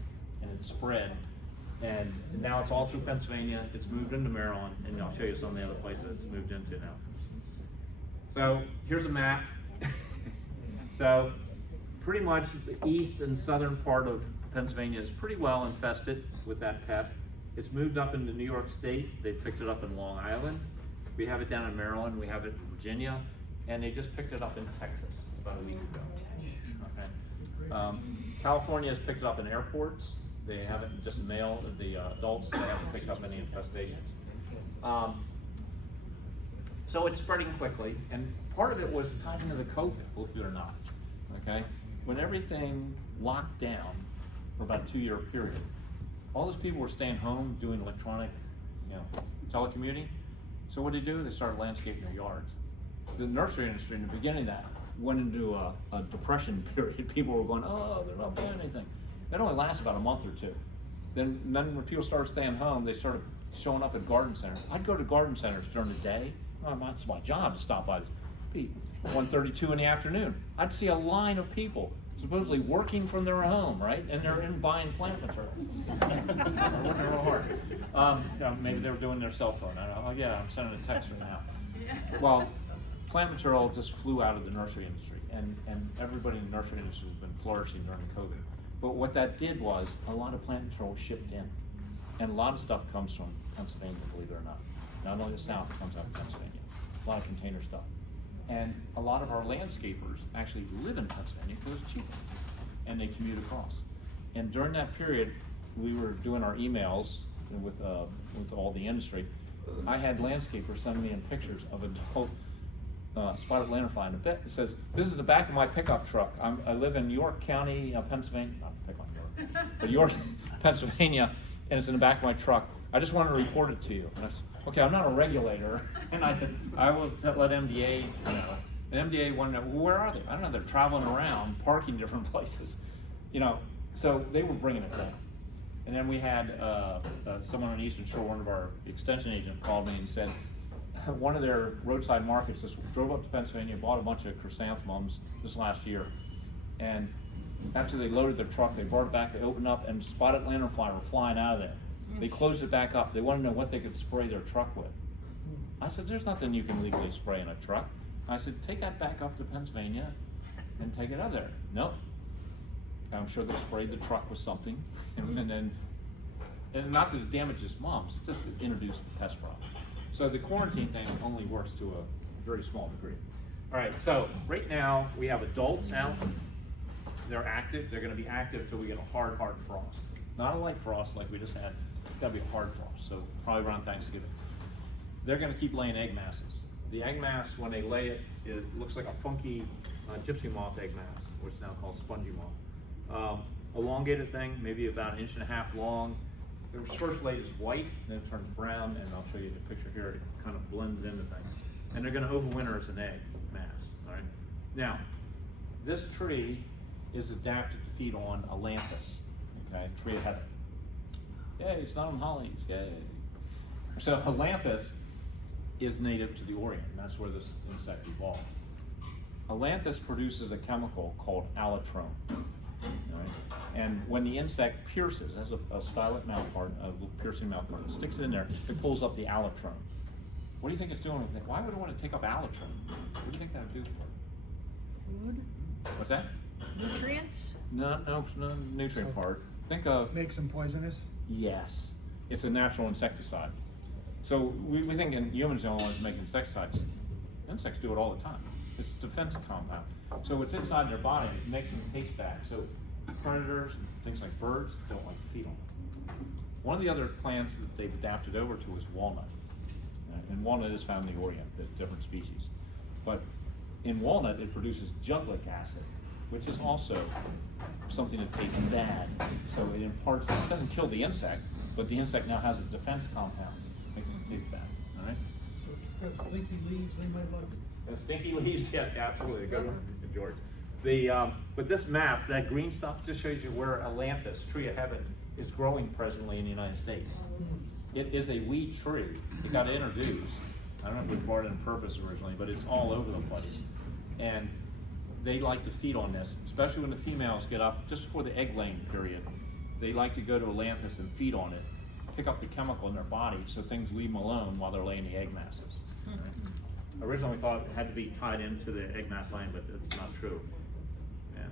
And it spread. And now it's all through Pennsylvania. It's moved into Maryland. And I'll show you some of the other places it's moved into now. So here's a map. So pretty much the east and southern part of Pennsylvania is pretty well infested with that pest. It's moved up into New York State. They picked it up in Long Island. We have it down in Maryland. We have it in Virginia. And they just picked it up in Texas about a week ago. Okay. California has picked it up in airports. They haven't just mailed the adults. They haven't picked up any infestations. So it's spreading quickly, and part of it was the timing of the COVID, believe it or not. Okay, when everything locked down for about a 2-year period, all those people were staying home doing electronic, telecommuting. So what did they do? They started landscaping their yards. The nursery industry in the beginning of that went into a depression period. People were going, oh, they're not doing anything. That only lasts about a month or two. Then when people started staying home, they started showing up at garden centers. I'd go to garden centers during the day. It's my job to stop by. It'd be 1:32 in the afternoon. I'd see a line of people supposedly working from their home, right? And they're in buying plant material. They're working real hard. Maybe they were doing their cell phone. I don't know. Oh yeah, I'm sending a text right now. Well, plant material just flew out of the nursery industry, and everybody in the nursery industry has been flourishing during COVID. But what that did was a lot of plant material was shipped in, and a lot of stuff comes from Pennsylvania, believe it or not. Not only the South, it comes out of Pennsylvania. A lot of container stuff. And a lot of our landscapers actually live in Pennsylvania because it's cheaper, and they commute across. And during that period, we were doing our emails with all the industry. I had landscapers send me in pictures of adult spotted lanternfly in a bit. It says, this is the back of my pickup truck. I live in York County, Pennsylvania, not pick on York, but York, Pennsylvania, and it's in the back of my truck. I just wanted to report it to you. And I said, okay, I'm not a regulator. And I said, I will let MDA know. And MDA wanted to know, well, where are they? I don't know, they're traveling around, parking different places. So they were bringing it down. And then we had someone on the Eastern Shore, one of our extension agents called me and said, one of their roadside markets just drove up to Pennsylvania, bought a bunch of chrysanthemums this last year. And after they loaded their truck, they brought it back, they opened up, and spotted lanternfly were flying out of there. They closed it back up. They wanted to know what they could spray their truck with. I said, there's nothing you can legally spray in a truck. I said, take that back up to Pennsylvania and take it out of there. Nope. I'm sure they sprayed the truck with something. And not that it damages mums, it just introduced the pest problem. So the quarantine thing only works to a very small degree. All right, so right now we have adults out. They're active. They're going to be active until we get a hard frost. Not a light frost like we just had. It's got to be a hard frost, so probably around Thanksgiving. They're going to keep laying egg masses. The egg mass, when they lay it, it looks like a funky gypsy moth egg mass, which is now called spongy moth. Elongated thing, maybe about 1.5 inches long. The first laid is white, then it turns brown, and I'll show you the picture here. It kind of blends into things. And they're going to overwinter as an egg mass. all right? Now, this tree is adapted to feed on Ailanthus, okay, tree of heaven. Yay, it's not on hollies, yay. So Ailanthus is native to the Orient, and that's where this insect evolved. Ailanthus produces a chemical called allotrone. Right? And when the insect pierces, has a stylet mouthpart, a little piercing mouthpart, sticks it in there, it pulls up the allotrone. What do you think it's doing with it? Why would it want to take up allotrone? What do you think that would do for it? Food, What's that? nutrients? No nutrient part. Think of, Makes them poisonous? yes, it's a natural insecticide. So we think in humans don't want to make insecticides. Insects do it all the time. It's a defense compound. So it's inside their body, it makes them taste bad. So predators and things like birds don't like to feed on it. One of the other plants that they've adapted over to is walnut. And walnut is found in the Orient, there's different species. But in walnut, it produces juglic acid, which is also something that tastes bad. So it imparts, it doesn't kill the insect, but the insect now has a defense compound, making it taste bad, all right? So if it's got stinky leaves, they might like it. And stinky leaves, yeah, absolutely, good one, George. But this map, that green stuff, just shows you where Ailanthus, tree of heaven, is growing presently in the United States. It is a weed tree. It got introduced. I don't know if it was brought in on purpose originally, but it's all over the place. And they like to feed on this, especially when the females get up just before the egg laying period. They like to go to Ailanthus and feed on it, pick up the chemical in their body so things leave them alone while they're laying the egg masses. Right? Originally we thought it had to be tied into the egg mass line, but it's not true. Yeah.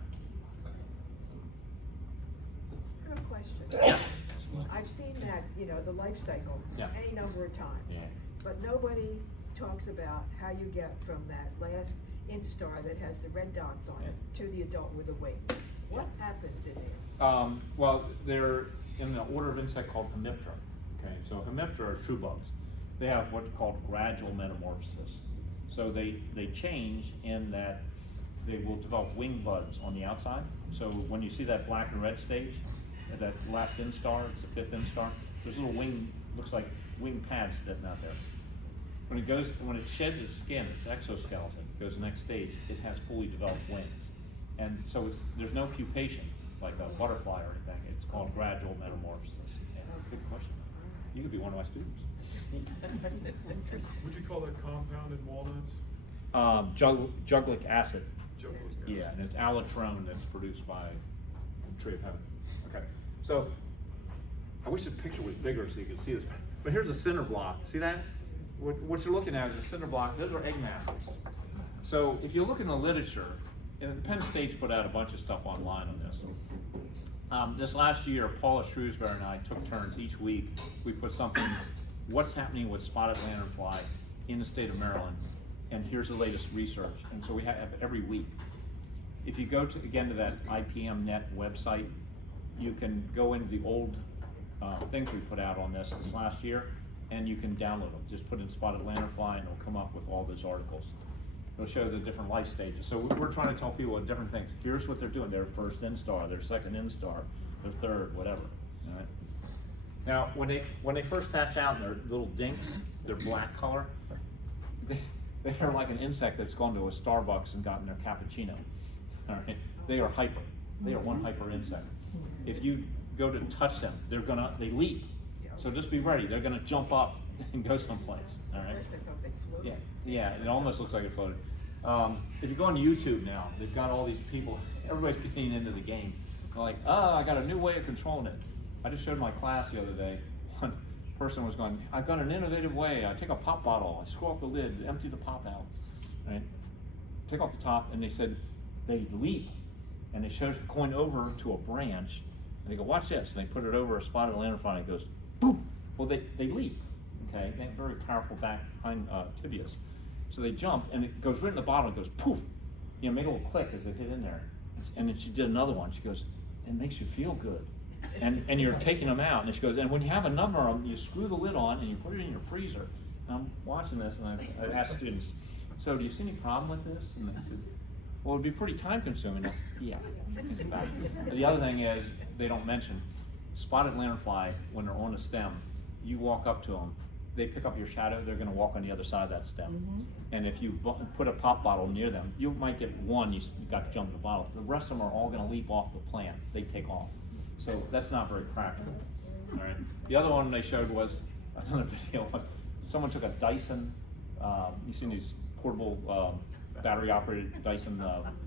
I have a question. Yeah. I've seen that, the life cycle Yeah. any number of times. Yeah. But nobody talks about how you get from that last instar that has the red dots on it to the adult with the wing. What happens in there? Well, they're in the order of insect called Hemiptera. Okay, so Hemiptera are true bugs. They have what's called gradual metamorphosis. So they change in that they will develop wing buds on the outside. So when you see that black and red stage, that last instar, it's the fifth instar, there's a little wing, looks like wing pads sitting out there. When it sheds its skin, its exoskeleton, goes to the next stage, it has fully developed wings. And so there's no pupation like a butterfly or anything. It's called gradual metamorphosis. Yeah, good question. You could be one of my students. Would you call that compound in walnuts? Juglic acid. Juglic acid. Yeah, and it's allotrone that's produced by the tree of heaven. Okay, so I wish the picture was bigger so you could see this. But here's a cinder block. See that? What you're looking at is a cinder block. Those are egg masses. So if you look in the literature, and Penn State's put out a bunch of stuff online on this. This last year, Paula Shrewsbury and I took turns each week. We put something, what's happening with spotted lanternfly in the state of Maryland, and here's the latest research. And so we have every week. If you go to that IPM Net website, you can go into the old things we put out on this last year, and you can download them. Just put in spotted lanternfly and it'll come up with all those articles. It'll show the different life stages. So we're trying to tell people different things. Here's what they're doing. Their first instar, their second instar, their third, whatever. All right. Now, when they first hatch out and they're little dinks, they're black color, they are like an insect that's gone to a Starbucks and gotten their cappuccino. All right. They are hyper. They are one hyper insect. If you go to touch them, they leap. So just be ready. They're gonna jump up and go someplace. All right. First I thought they flew. Yeah, it almost looks like it floated. If you go on YouTube now, they've got all these people, everybody's getting into the game. They're like, I got a new way of controlling it. I just showed my class the other day. One person was going, I've got an innovative way. I take a pop bottle, I screw off the lid, empty the pop out, right? Take off the top, and they said they leap, and they showed going over to a branch, and they go, watch this, and they put it over a spotted lanternfly, and it goes, boom. Well, they leap. Okay, they have very powerful back hind tibias. So they jump, and it goes right in the bottom, it goes poof. Make a little click as it hit in there. And then she did another one. She goes, it makes you feel good. And you're taking them out. And she goes, and when you have a number of them, you screw the lid on and you put it in your freezer. And I'm watching this, and I asked students, so do you see any problem with this? And they said, well, it'd be pretty time consuming. I said, yeah, think about it. The other thing is, they don't mention, spotted lanternfly, when they're on a stem, you walk up to them, they pick up your shadow, they're gonna walk on the other side of that stem. Mm-hmm. And if you put a pop bottle near them, you might get one, you got to jump in the bottle. The rest of them are all gonna leap off the plant, they take off. So that's not very practical, all right? The other one they showed was, another video, someone took a Dyson, you've seen these portable battery operated Dyson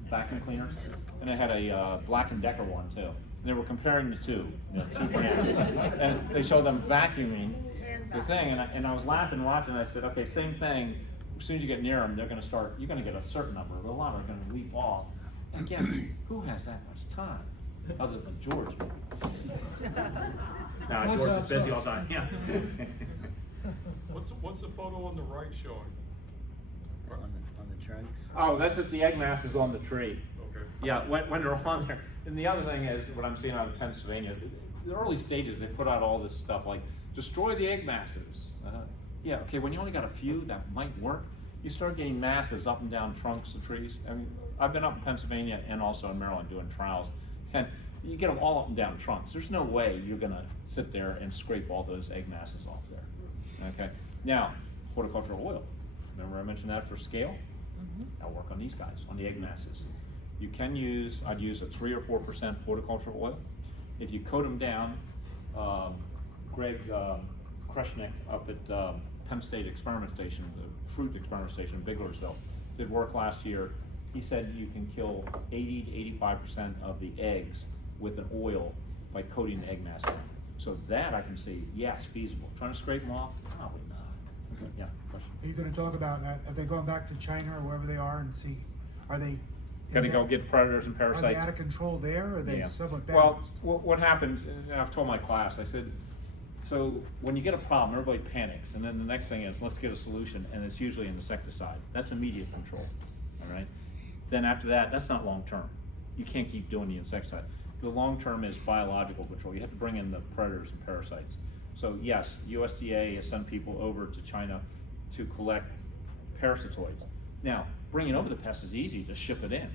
vacuum cleaners, and they had a Black & Decker one too. And they were comparing the two, two brands. And they showed them vacuuming the thing, and I was laughing watching, I said, okay, same thing, as soon as you get near them, they're gonna start, you're gonna get a certain number, but a lot are gonna leap off. And again, who has that much time, other than George? Now, One George job is busy sucks. all the time, yeah. What's the photo on the right showing? On the trunks. Oh, that's just the egg masses on the tree. Okay. Yeah, when they're on there. And the other thing is, what I'm seeing out in Pennsylvania, the early stages, they put out all this stuff like, destroy the egg masses. Yeah, okay, when you only got a few, that might work. You start getting masses up and down trunks of trees. I mean, I've been up in Pennsylvania and also in Maryland doing trials, and you get them all up and down trunks. There's no way you're gonna sit there and scrape all those egg masses off there. Okay, now, horticultural oil. Remember I mentioned that for scale? I'll work on these guys, on the egg masses. You can use, I'd use a 3 or 4% horticultural oil. If you coat them down, Greg Kreshnick up at Penn State Experiment Station, the fruit experiment station in Biglersville, did work last year. He said you can kill 80 to 85% of the eggs with an oil by coating the egg mass down. So that I can see, yes, feasible. Trying to scrape them off? Probably not. Okay, yeah, question. Are you gonna talk about, have they gone back to China or wherever they are and see, are they? Gotta go get predators and Are parasites. they out of control there, or are they Yeah. somewhat Well, balanced? what happens, and I've told my class, I said, so when you get a problem, everybody panics, and then the next thing is, let's get a solution, and it's usually an insecticide. That's immediate control, all right? Then after that, that's not long-term. You can't keep doing the insecticide. The long-term is biological control. You have to bring in the predators and parasites. So yes, USDA has sent people over to China to collect parasitoids. Now, bringing over the pest is easy, just ship it in.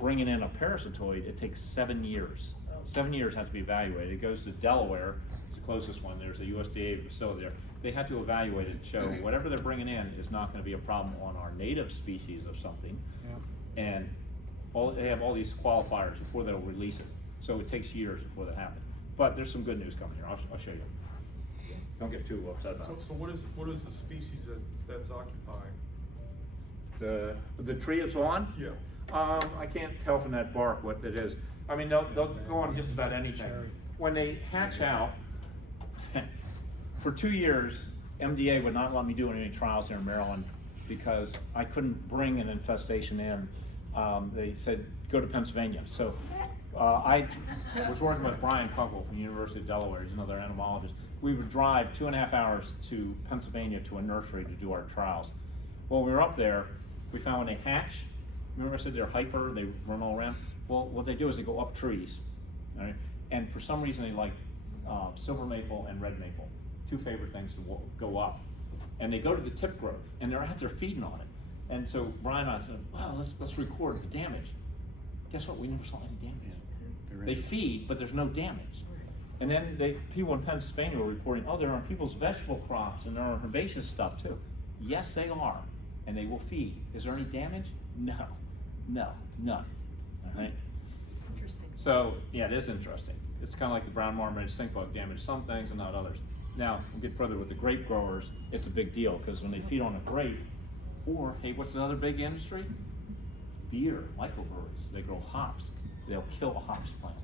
Bringing in a parasitoid, it takes 7 years. 7 years have to be evaluated. It goes to Delaware, it's the closest one. There's a USDA facility there. They have to evaluate it and show whatever they're bringing in is not going to be a problem on our native species of something. Yeah. And they have all these qualifiers before they'll release it. So it takes years before that happens. But there's some good news coming here. I'll show you. Don't get too upset about it. So what is the species that's occupying? The tree it's on? Yeah. I can't tell from that bark what it is. I mean, they'll go on just about anything. When they hatch out, for 2 years, MDA would not let me do any trials here in Maryland because I couldn't bring an infestation in. They said, go to Pennsylvania. So I was working with Brian Kunkel from the University of Delaware, he's another entomologist. We would drive 2.5 hours to Pennsylvania to a nursery to do our trials. Well, we were up there, we found when they hatch, remember I said they're hyper, they run all around? Well, what they do is they go up trees, all right? And for some reason they like silver maple and red maple, two favorite things to go up. And they go to the tip growth, and they're out there feeding on it. And so Brian and I said, well, let's record the damage. Guess what, we never saw any damage. They feed, but there's no damage. And then people in Pennsylvania were reporting, oh, they're on people's vegetable crops and they're on herbaceous stuff too. Yes, they are, and they will feed. Is there any damage? No, none. All right. Interesting. So yeah, it is interesting. It's kind of like the brown marmorated stink bug damage some things and not others. Now we'll get further with the grape growers. It's a big deal because when they feed on a grape, or hey, what's another big industry? Beer, microbreweries. They grow hops. They'll kill a hops plant.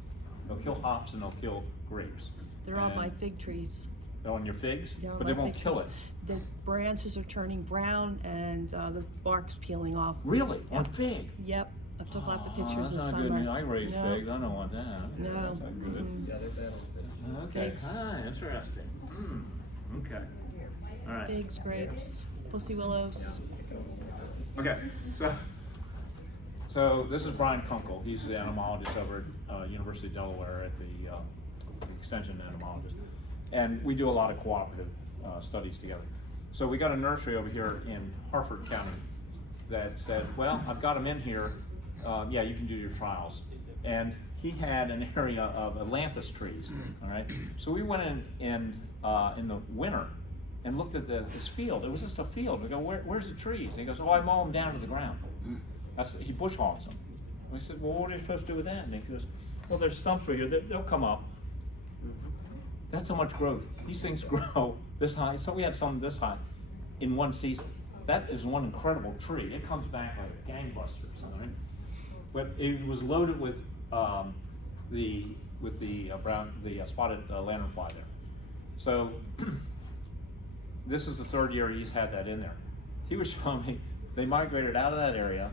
They'll kill hops and they'll kill grapes. They're on And my fig trees. they're on your figs, They're on but my they won't fig kill trees. it. The branches are turning brown and the bark's peeling off. Really? On Yep. fig? Yep. I took lots of Oh, pictures that's this not good. summer. I raise No. figs. I don't want that. Okay, No. that's not good. Yeah, they're bad on fish. Okay. Figs. Ah, interesting. Okay. All right. Figs, grapes, pussy willows. Okay. So this is Brian Kunkel. He's the entomologist over at University of Delaware at the Extension entomologist, and we do a lot of cooperative studies together. So we got a nursery over here in Harford County that said, well, I've got them in here. Yeah, you can do your trials. And he had an area of ailanthus trees. All right. So we went in the winter and looked at this field. It was just a field. We go, where's the trees? And he goes, oh, I mow them down to the ground. He bush hogs them. And we said, well, what are you supposed to do with that? And he goes, well, there's stumps right here. They'll come up. That's how much growth. These things grow this high. So we had some this high in one season. That is one incredible tree. It comes back like a gangbuster, right? But it was loaded with the spotted lanternfly there. So this is the third year he's had that in there. He was showing me they migrated out of that area.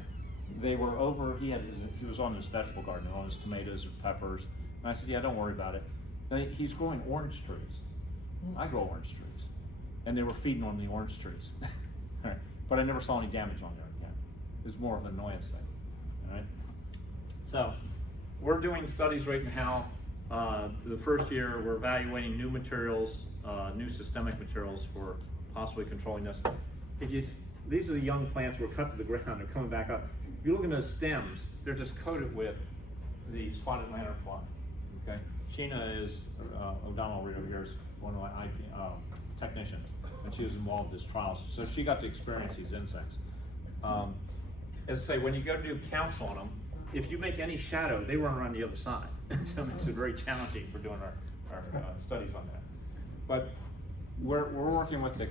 They were over. He was on his vegetable garden, on his tomatoes or peppers. And I said, yeah, don't worry about it. And he's growing orange trees. I grow orange trees, and they were feeding on the orange trees. All right. But I never saw any damage on there again. It was more of an annoyance thing. All right. So we're doing studies right now. The first year we're evaluating new materials, new systemic materials for possibly controlling this. These are the young plants were cut to the ground. They're coming back up. If you look at those stems, they're just coated with the spotted lanternfly. Okay. Sheena is O'Donnell right over here is one of my technicians, and she was involved in this trials, so she got to experience these insects. As I say, when you go to do counts on them, if you make any shadow, they run around the other side. So it makes it very challenging for doing our studies on that. But we're working with the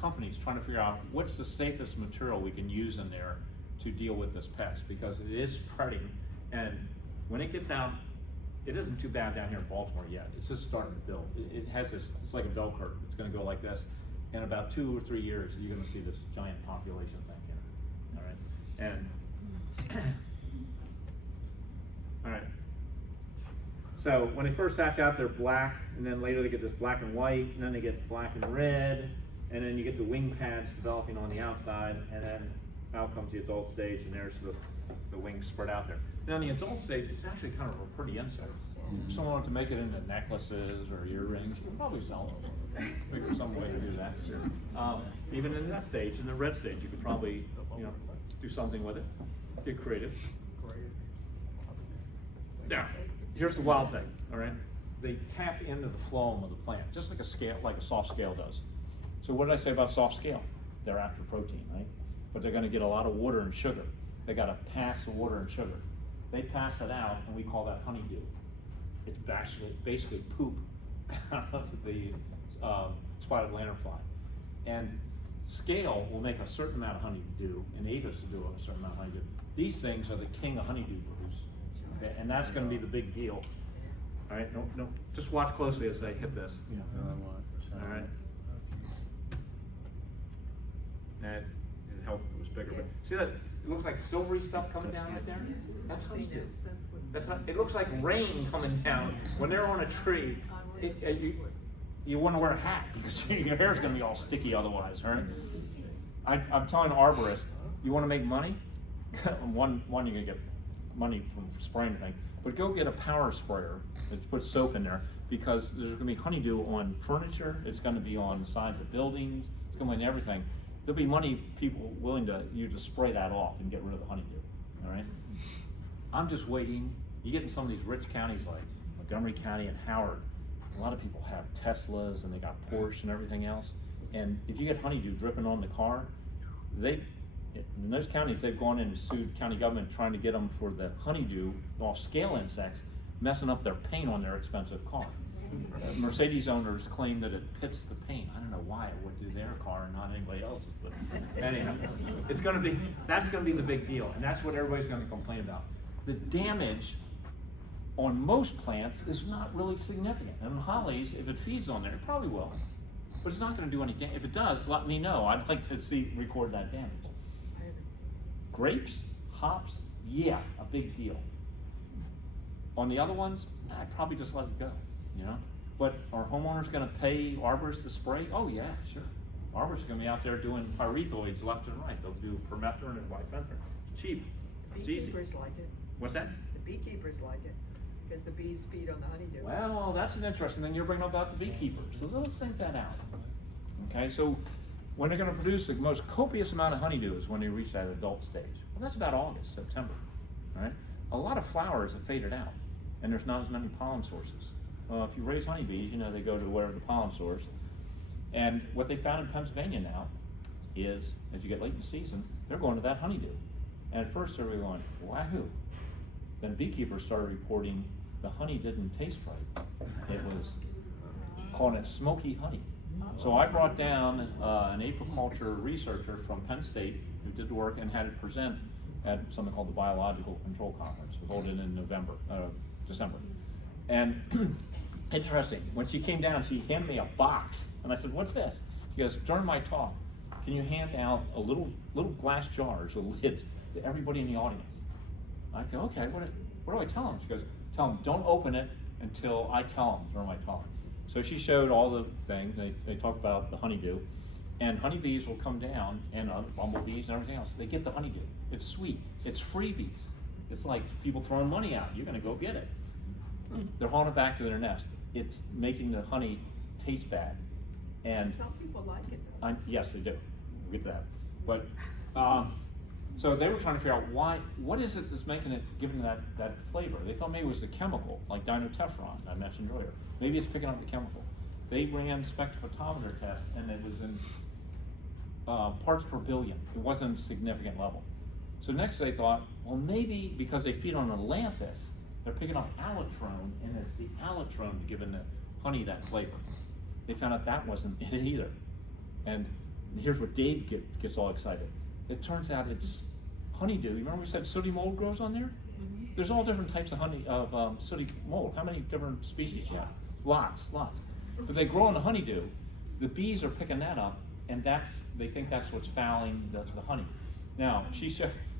companies trying to figure out what's the safest material we can use in there to deal with this pest, because it is spreading, and when it gets out, it isn't too bad down here in Baltimore yet. It's just starting to build. It has this, it's like a bell curve. It's going to go like this. In about 2 or 3 years, you're going to see this giant population thing here. All right. And all right. So when they first hatch out, they're black, and then later they get this black and white, and then they get black and red, and then you get the wing pads developing on the outside, and then out comes the adult stage, and there's the wings spread out there. Now in the adult stage, it's actually kind of a pretty insect. If someone wanted to make it into necklaces or earrings, you can probably sell them. Figure some way to do that. Even in that stage, in the red stage, you could probably, do something with it. Get creative. Now, here's the wild thing, all right? They tap into the phloem of the plant, just like a scale, like a soft scale does. So what did I say about soft scale? They're after protein, right? But they're gonna get a lot of water and sugar. They gotta pass the water and sugar. They pass it out, and we call that honeydew. It's basically poop out of the spotted lanternfly. And scale will make a certain amount of honeydew, and aphids will do a certain amount of honeydew. These things are the king of honeydew brews, okay? And that's going to be the big deal. All right, no, just watch closely as they hit this. All right. And it helped if it was bigger, but see that? It looks like silvery stuff coming down right there. That's honeydew. It looks like rain coming down. When they're on a tree, you want to wear a hat because your hair's going to be all sticky otherwise, right? I'm telling an arborist, you want to make money? one, you're going to get money from spraying thing, but go get a power sprayer and put soap in there, because there's going to be honeydew on furniture. It's going to be on the sides of buildings. It's going to be on everything. There'll be people willing to spray that off and get rid of the honeydew. All right. I'm just waiting. You get in some of these rich counties like Montgomery County and Howard. A lot of people have Teslas and they got Porsche and everything else. And if you get honeydew dripping on the car, in those counties they've gone in and sued county government trying to get them for the honeydew off scale insects, messing up their paint on their expensive car. Mercedes owners claim that it pits the paint. I don't know why it would do their car and not anybody else's, but anyhow, that's going to be the big deal, and that's what everybody's going to complain about. The damage on most plants is not really significant. And hollies, if it feeds on there, it probably will, but it's not going to do any damage. If it does, let me know. I'd like to record that damage. Grapes, hops, yeah, a big deal. On the other ones, I'd probably just let it go. But are homeowners going to pay arborists to spray? Oh yeah, sure. Arborists are going to be out there doing pyrethroids left and right. They'll do permethrin and bifenthrin. It's cheap. It's easy. Beekeepers like it. What's that? The beekeepers like it, because the bees feed on the honeydew. Well, that's an interesting thing you're bringing up about the beekeepers. So let's think that out. Okay, so when they're going to produce the most copious amount of honeydew is when they reach that adult stage. Well, that's about August, September. Right? A lot of flowers have faded out, and there's not as many pollen sources. If you raise honeybees, they go to wherever the pollen source. And what they found in Pennsylvania now is, as you get late in the season, they're going to that honeydew. And at first they were going, wahoo. Then beekeepers started reporting the honey didn't taste right. It was calling it smoky honey. So I brought down an apiculture researcher from Penn State who did the work and had it present at something called the Biological Control Conference. We hold it in December. And interesting, when she came down, she handed me a box. And I said, what's this? She goes, during my talk, can you hand out a little glass jars with lids to everybody in the audience? I go, okay, what do I tell them? She goes, tell them, don't open it until I tell them during my talk. So she showed all the things. They talked about the honeydew. And honeybees will come down, and bumblebees and everything else. They get the honeydew. It's sweet. It's freebies. It's like people throwing money out. You're going to go get it. They're hauling it back to their nest. It's making the honey taste bad. And Some people like it though. yes, they do. We'll get to that. But so they were trying to figure out what is it that's making it, giving that flavor. They thought maybe it was the chemical, like dinotefron I mentioned earlier. Maybe it's picking up the chemical. They ran spectrophotometer tests, and it was in parts per billion. It wasn't a significant level. So next they thought, well, maybe because they feed on Atlantis, they're picking up allotrone, and it's the allotrone giving the honey that flavor. They found out that wasn't it either. And here's where Dave gets all excited. It turns out it's honeydew. You remember we said sooty mold grows on there? There's all different types of sooty mold. How many different species you have? Lots. But they grow on the honeydew. The bees are picking that up, and they think that's what's fouling the honey. Now,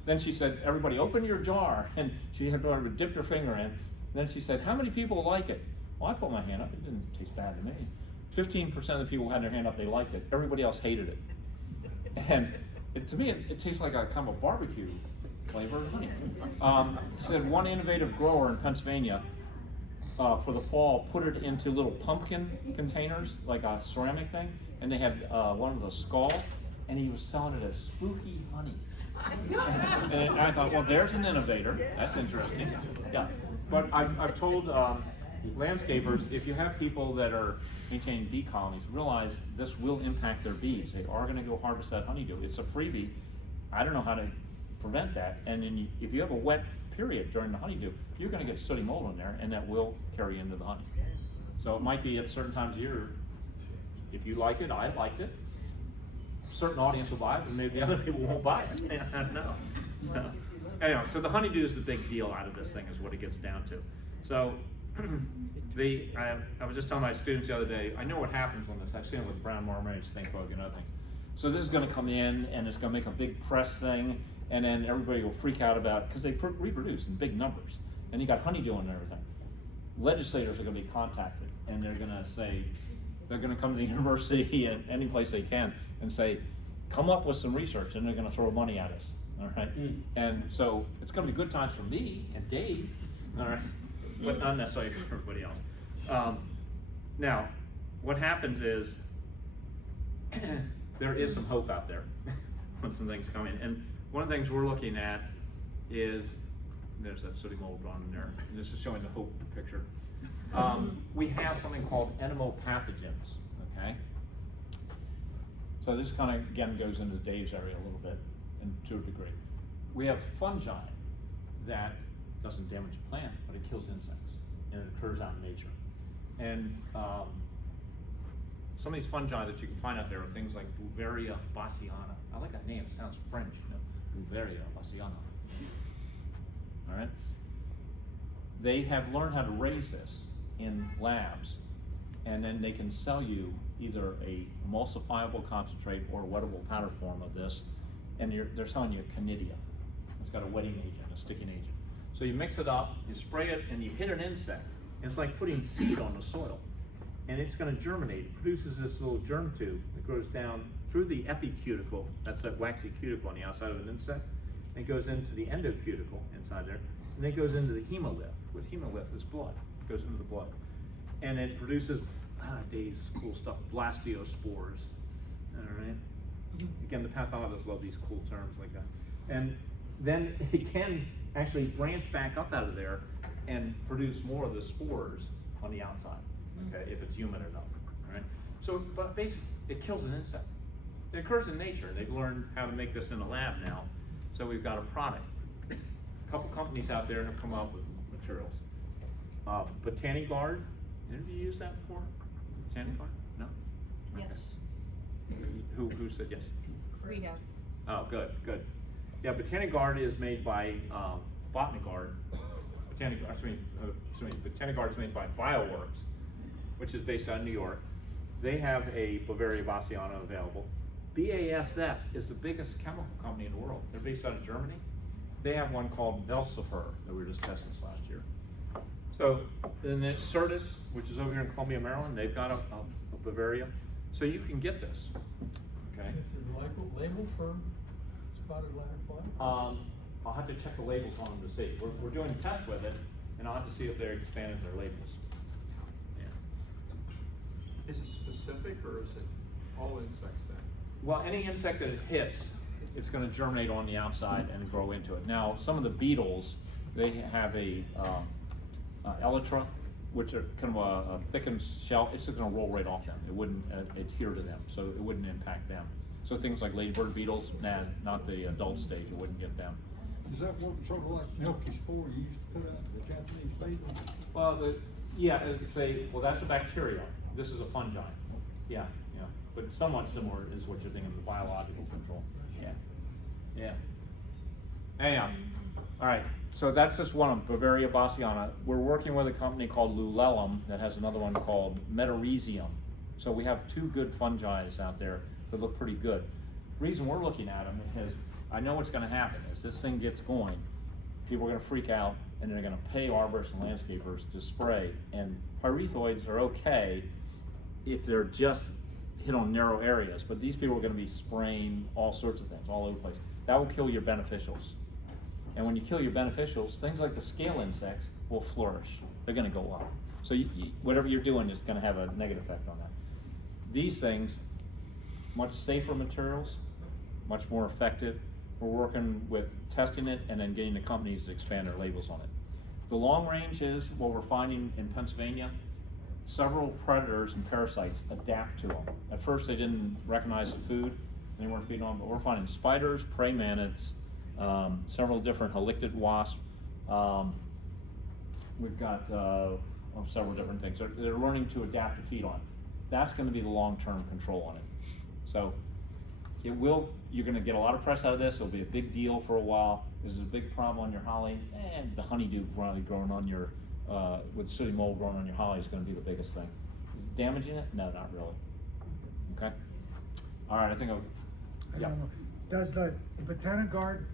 then she said, everybody open your jar, and she had to dip her finger in. Then she said, how many people like it? Well, I put my hand up. It didn't taste bad to me. 15% of the people who had their hand up, they liked it. Everybody else hated it. And to me, it tastes like a kind of a barbecue flavor of honey. Said one innovative grower in Pennsylvania for the fall put it into little pumpkin containers, like a ceramic thing, and they had one with a skull, and he was selling it as spooky honey. And I thought, well, there's an innovator. That's interesting. Yeah, but I've told landscapers, if you have people that are maintaining bee colonies, realize this will impact their bees. They are going to go harvest that honeydew. It's a freebie. I don't know how to prevent that. And then if you have a wet period during the honeydew, you're going to get sooty mold in there, and that will carry into the honey. So it might be at certain times of year. If you like it, I liked it. A certain audience will buy it, but maybe the other people won't buy it. I don't know. So, anyway, so the honeydew is the big deal out of this thing, is what it gets down to. So I was just telling my students the other day, I know what happens on this. I've seen it with brown marmoset, stink bug, and other things. So this is going to come in, and it's going to make a big press thing, and then everybody will freak out about it because they reproduce in big numbers. And you got honeydew and everything. Legislators are going to be contacted, and they're going to say, they're going to come to the university and any place they can and say, come up with some research, and they're going to throw money at us. All right. And so it's going to be good times for me and Dave. All right. But not necessarily for everybody else. Now, what happens is there is some hope out there when some things come in. And one of the things we're looking at is, there's that sooty mold drawn in there, and this is showing the hope picture. We have something called entomopathogens, okay? So this kind of, again, goes into Dave's area a little bit, and to a degree. We have fungi that doesn't damage a plant, but it kills insects, and it occurs out in nature. And some of these fungi that you can find out there are things like Bouveria bassiana. I like that name, it sounds French, you know, Bouveria bassiana. All right? They have learned how to raise this in labs, and then they can sell you either a emulsifiable concentrate or a wettable powder form of this, and they're selling you a canidia. It's got a wetting agent, a sticking agent. So you mix it up, you spray it, and you hit an insect. And it's like putting seed on the soil. And it's going to germinate. It produces this little germ tube that grows down through the epicuticle, that's that waxy cuticle on the outside of an insect, and it goes into the endocuticle inside there, and then it goes into the hemolymph. What hemolymph is blood. It goes into the blood. And it produces, Dave's cool stuff, blastiospores. All right? Again, the pathologists love these cool terms like that. And then it can actually branch back up out of there and produce more of the spores on the outside, okay, if it's humid enough, all right? So, but basically, it kills an insect. It occurs in nature. They've learned how to make this in a lab now. So we've got a product. A couple companies out there have come up with materials. Botanigard, have you used that before? Botanigard? No? Yes, Who said yes? we have. Oh, good, good. Yeah, Botanigard is made by Botanigard. Botanigard is made by Bioworks, which is based out of New York. They have a Bavaria bassiana available. BASF is the biggest chemical company in the world. They're based out of Germany. They have one called Velsifer that we were just testing this last year. So then it's Certus, which is over here in Columbia, Maryland. They've got a Bavaria. So you can get this, okay? Is there a label for spotted lanternfly? I'll have to check the labels on them to see. We're doing tests with it, and I'll have to see if they're expanding their labels. Yeah. Is it specific or is it all insects then? Well, any insect that it hits, it's going to germinate on the outside and grow into it. Now, some of the beetles, they have a elytra, which are kind of a thickened shell. It's just going to roll right off them. It wouldn't adhere to them, so it wouldn't impact them. So things like ladybird beetles, nah, not the adult stage. It wouldn't get them. Is that what sort of like milky spore you used to put out the Japanese babies? Well, well, that's a bacteria. This is a fungi. Yeah, yeah, but somewhat similar is what you're thinking of, biological control. Yeah, yeah. Anyhow, all right. So that's just one of Bavaria bassiana. We're working with a company called Lulellum that has another one called Metarhizium. So we have two good fungi out there that look pretty good. The reason we're looking at them is I know what's going to happen is this thing gets going, people are going to freak out, and they're going to pay arborists and landscapers to spray. And pyrethroids are okay if they're just hit on narrow areas, but these people are going to be spraying all sorts of things all over the place. That will kill your beneficials. And when you kill your beneficials, things like the scale insects will flourish. They're going to go up. So whatever you're doing is going to have a negative effect on that. These things, much safer materials, much more effective. We're working with testing it and then getting the companies to expand their labels on it. The long range is what we're finding in Pennsylvania. Several predators and parasites adapt to them. At first they didn't recognize the food, they weren't feeding on, but we're finding spiders, prey manates, several different halictid wasps. We've got several different things. They're learning to adapt to feed on. That's going to be the long-term control on it. So you're going to get a lot of press out of this. It'll be a big deal for a while. This is a big problem on your holly, and the honeydew growing on your, with sooty mold growing on your holly is going to be the biggest thing. Damaging it? No, not really. Okay. All right. I think I don't know. Does the Botanigard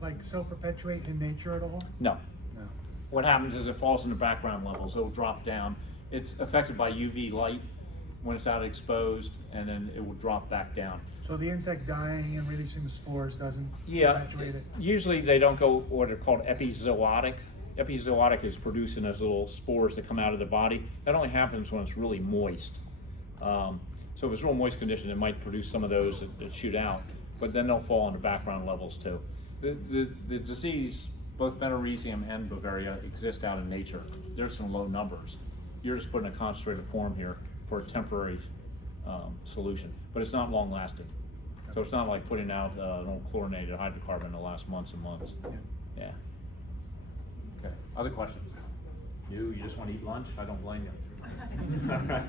like self-perpetuate in nature at all? No. No. What happens is it falls into background levels. It'll drop down. It's affected by UV light when it's out exposed, and then it will drop back down. So the insect dying and releasing the spores doesn't perpetuate it? Usually they don't go what are called epizootic. Epizootic is producing those little spores that come out of the body. That only happens when it's really moist. So if it's real moist condition, it might produce some of those that shoot out, but then they'll fall into background levels too. The disease, both Metarhizium and Bavaria, exist out in nature. There's some low numbers. You're just putting a concentrated form here for a temporary solution, but it's not long lasting. So it's not like putting out an old chlorinated hydrocarbon that lasts months and months. Yeah. Okay. Other questions? You just want to eat lunch? I don't blame you. All right.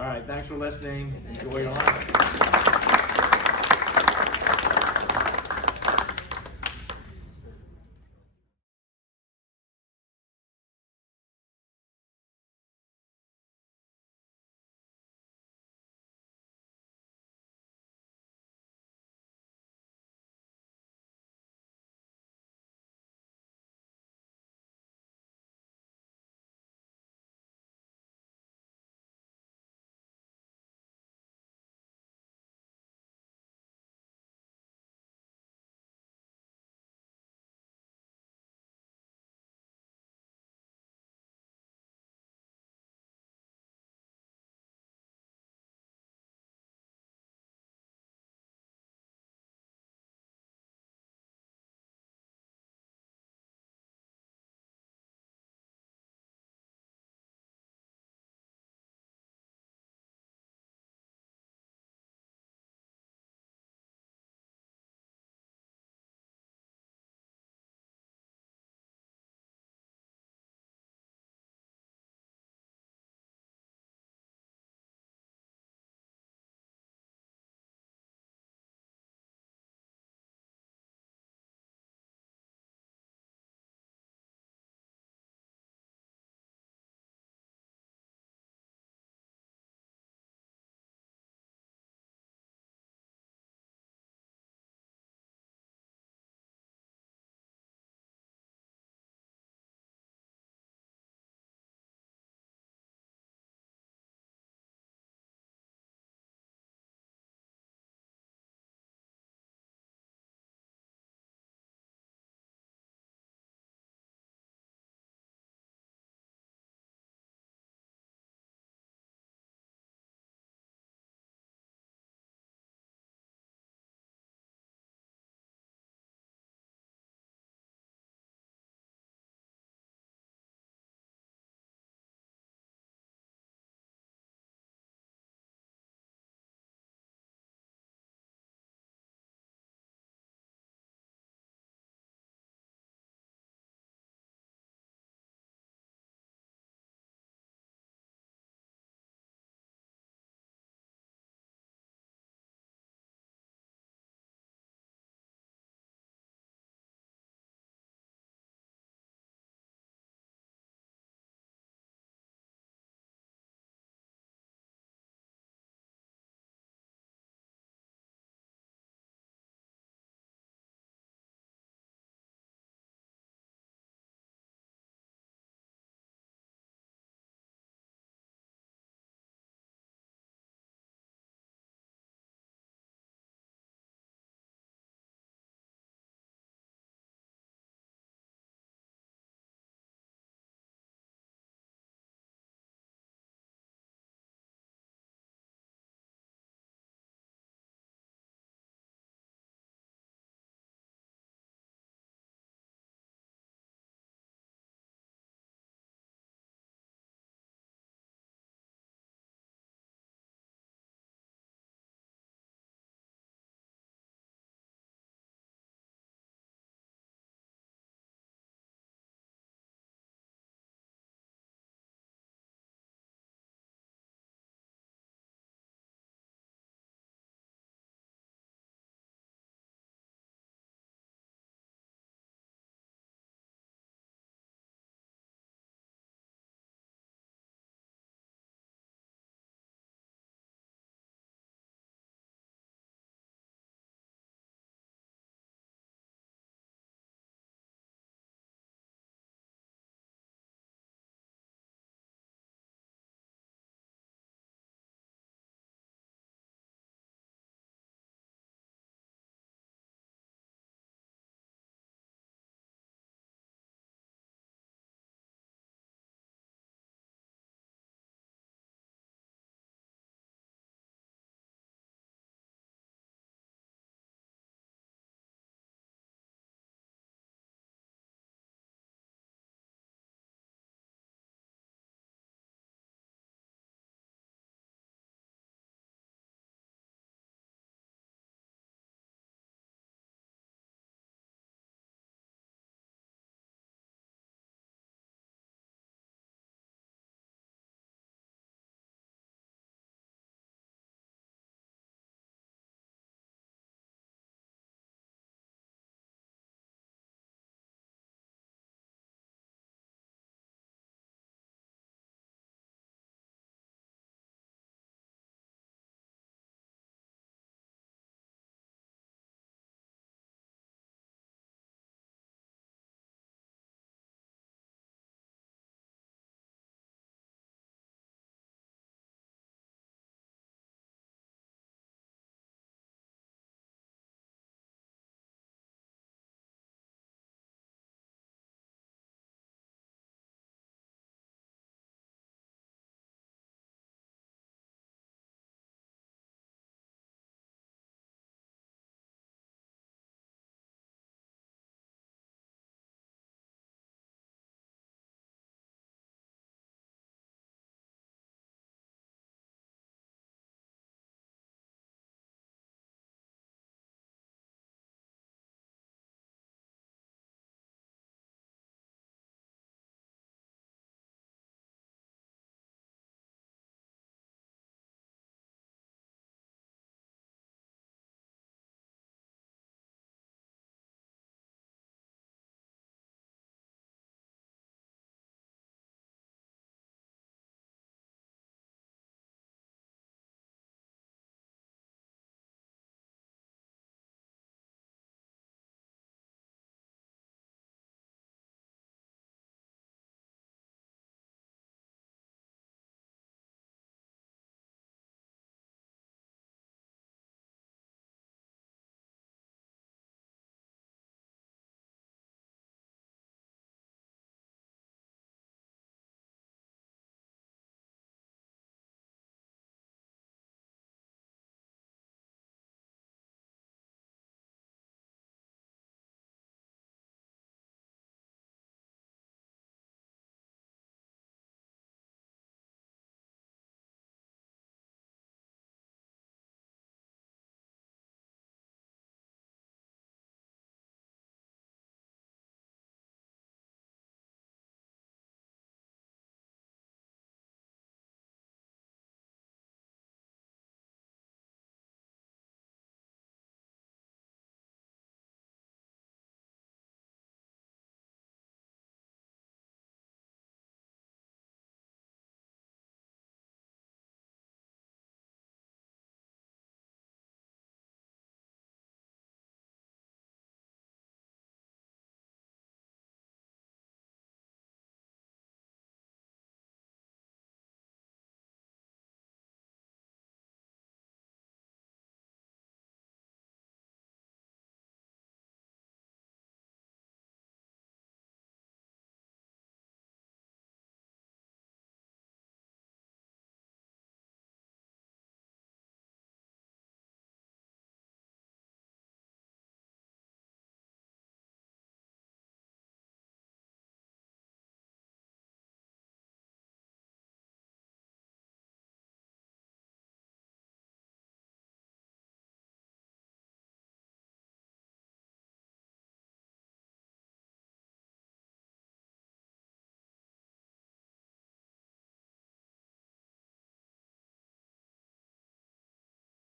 All right. Thanks for listening. Enjoy your lunch.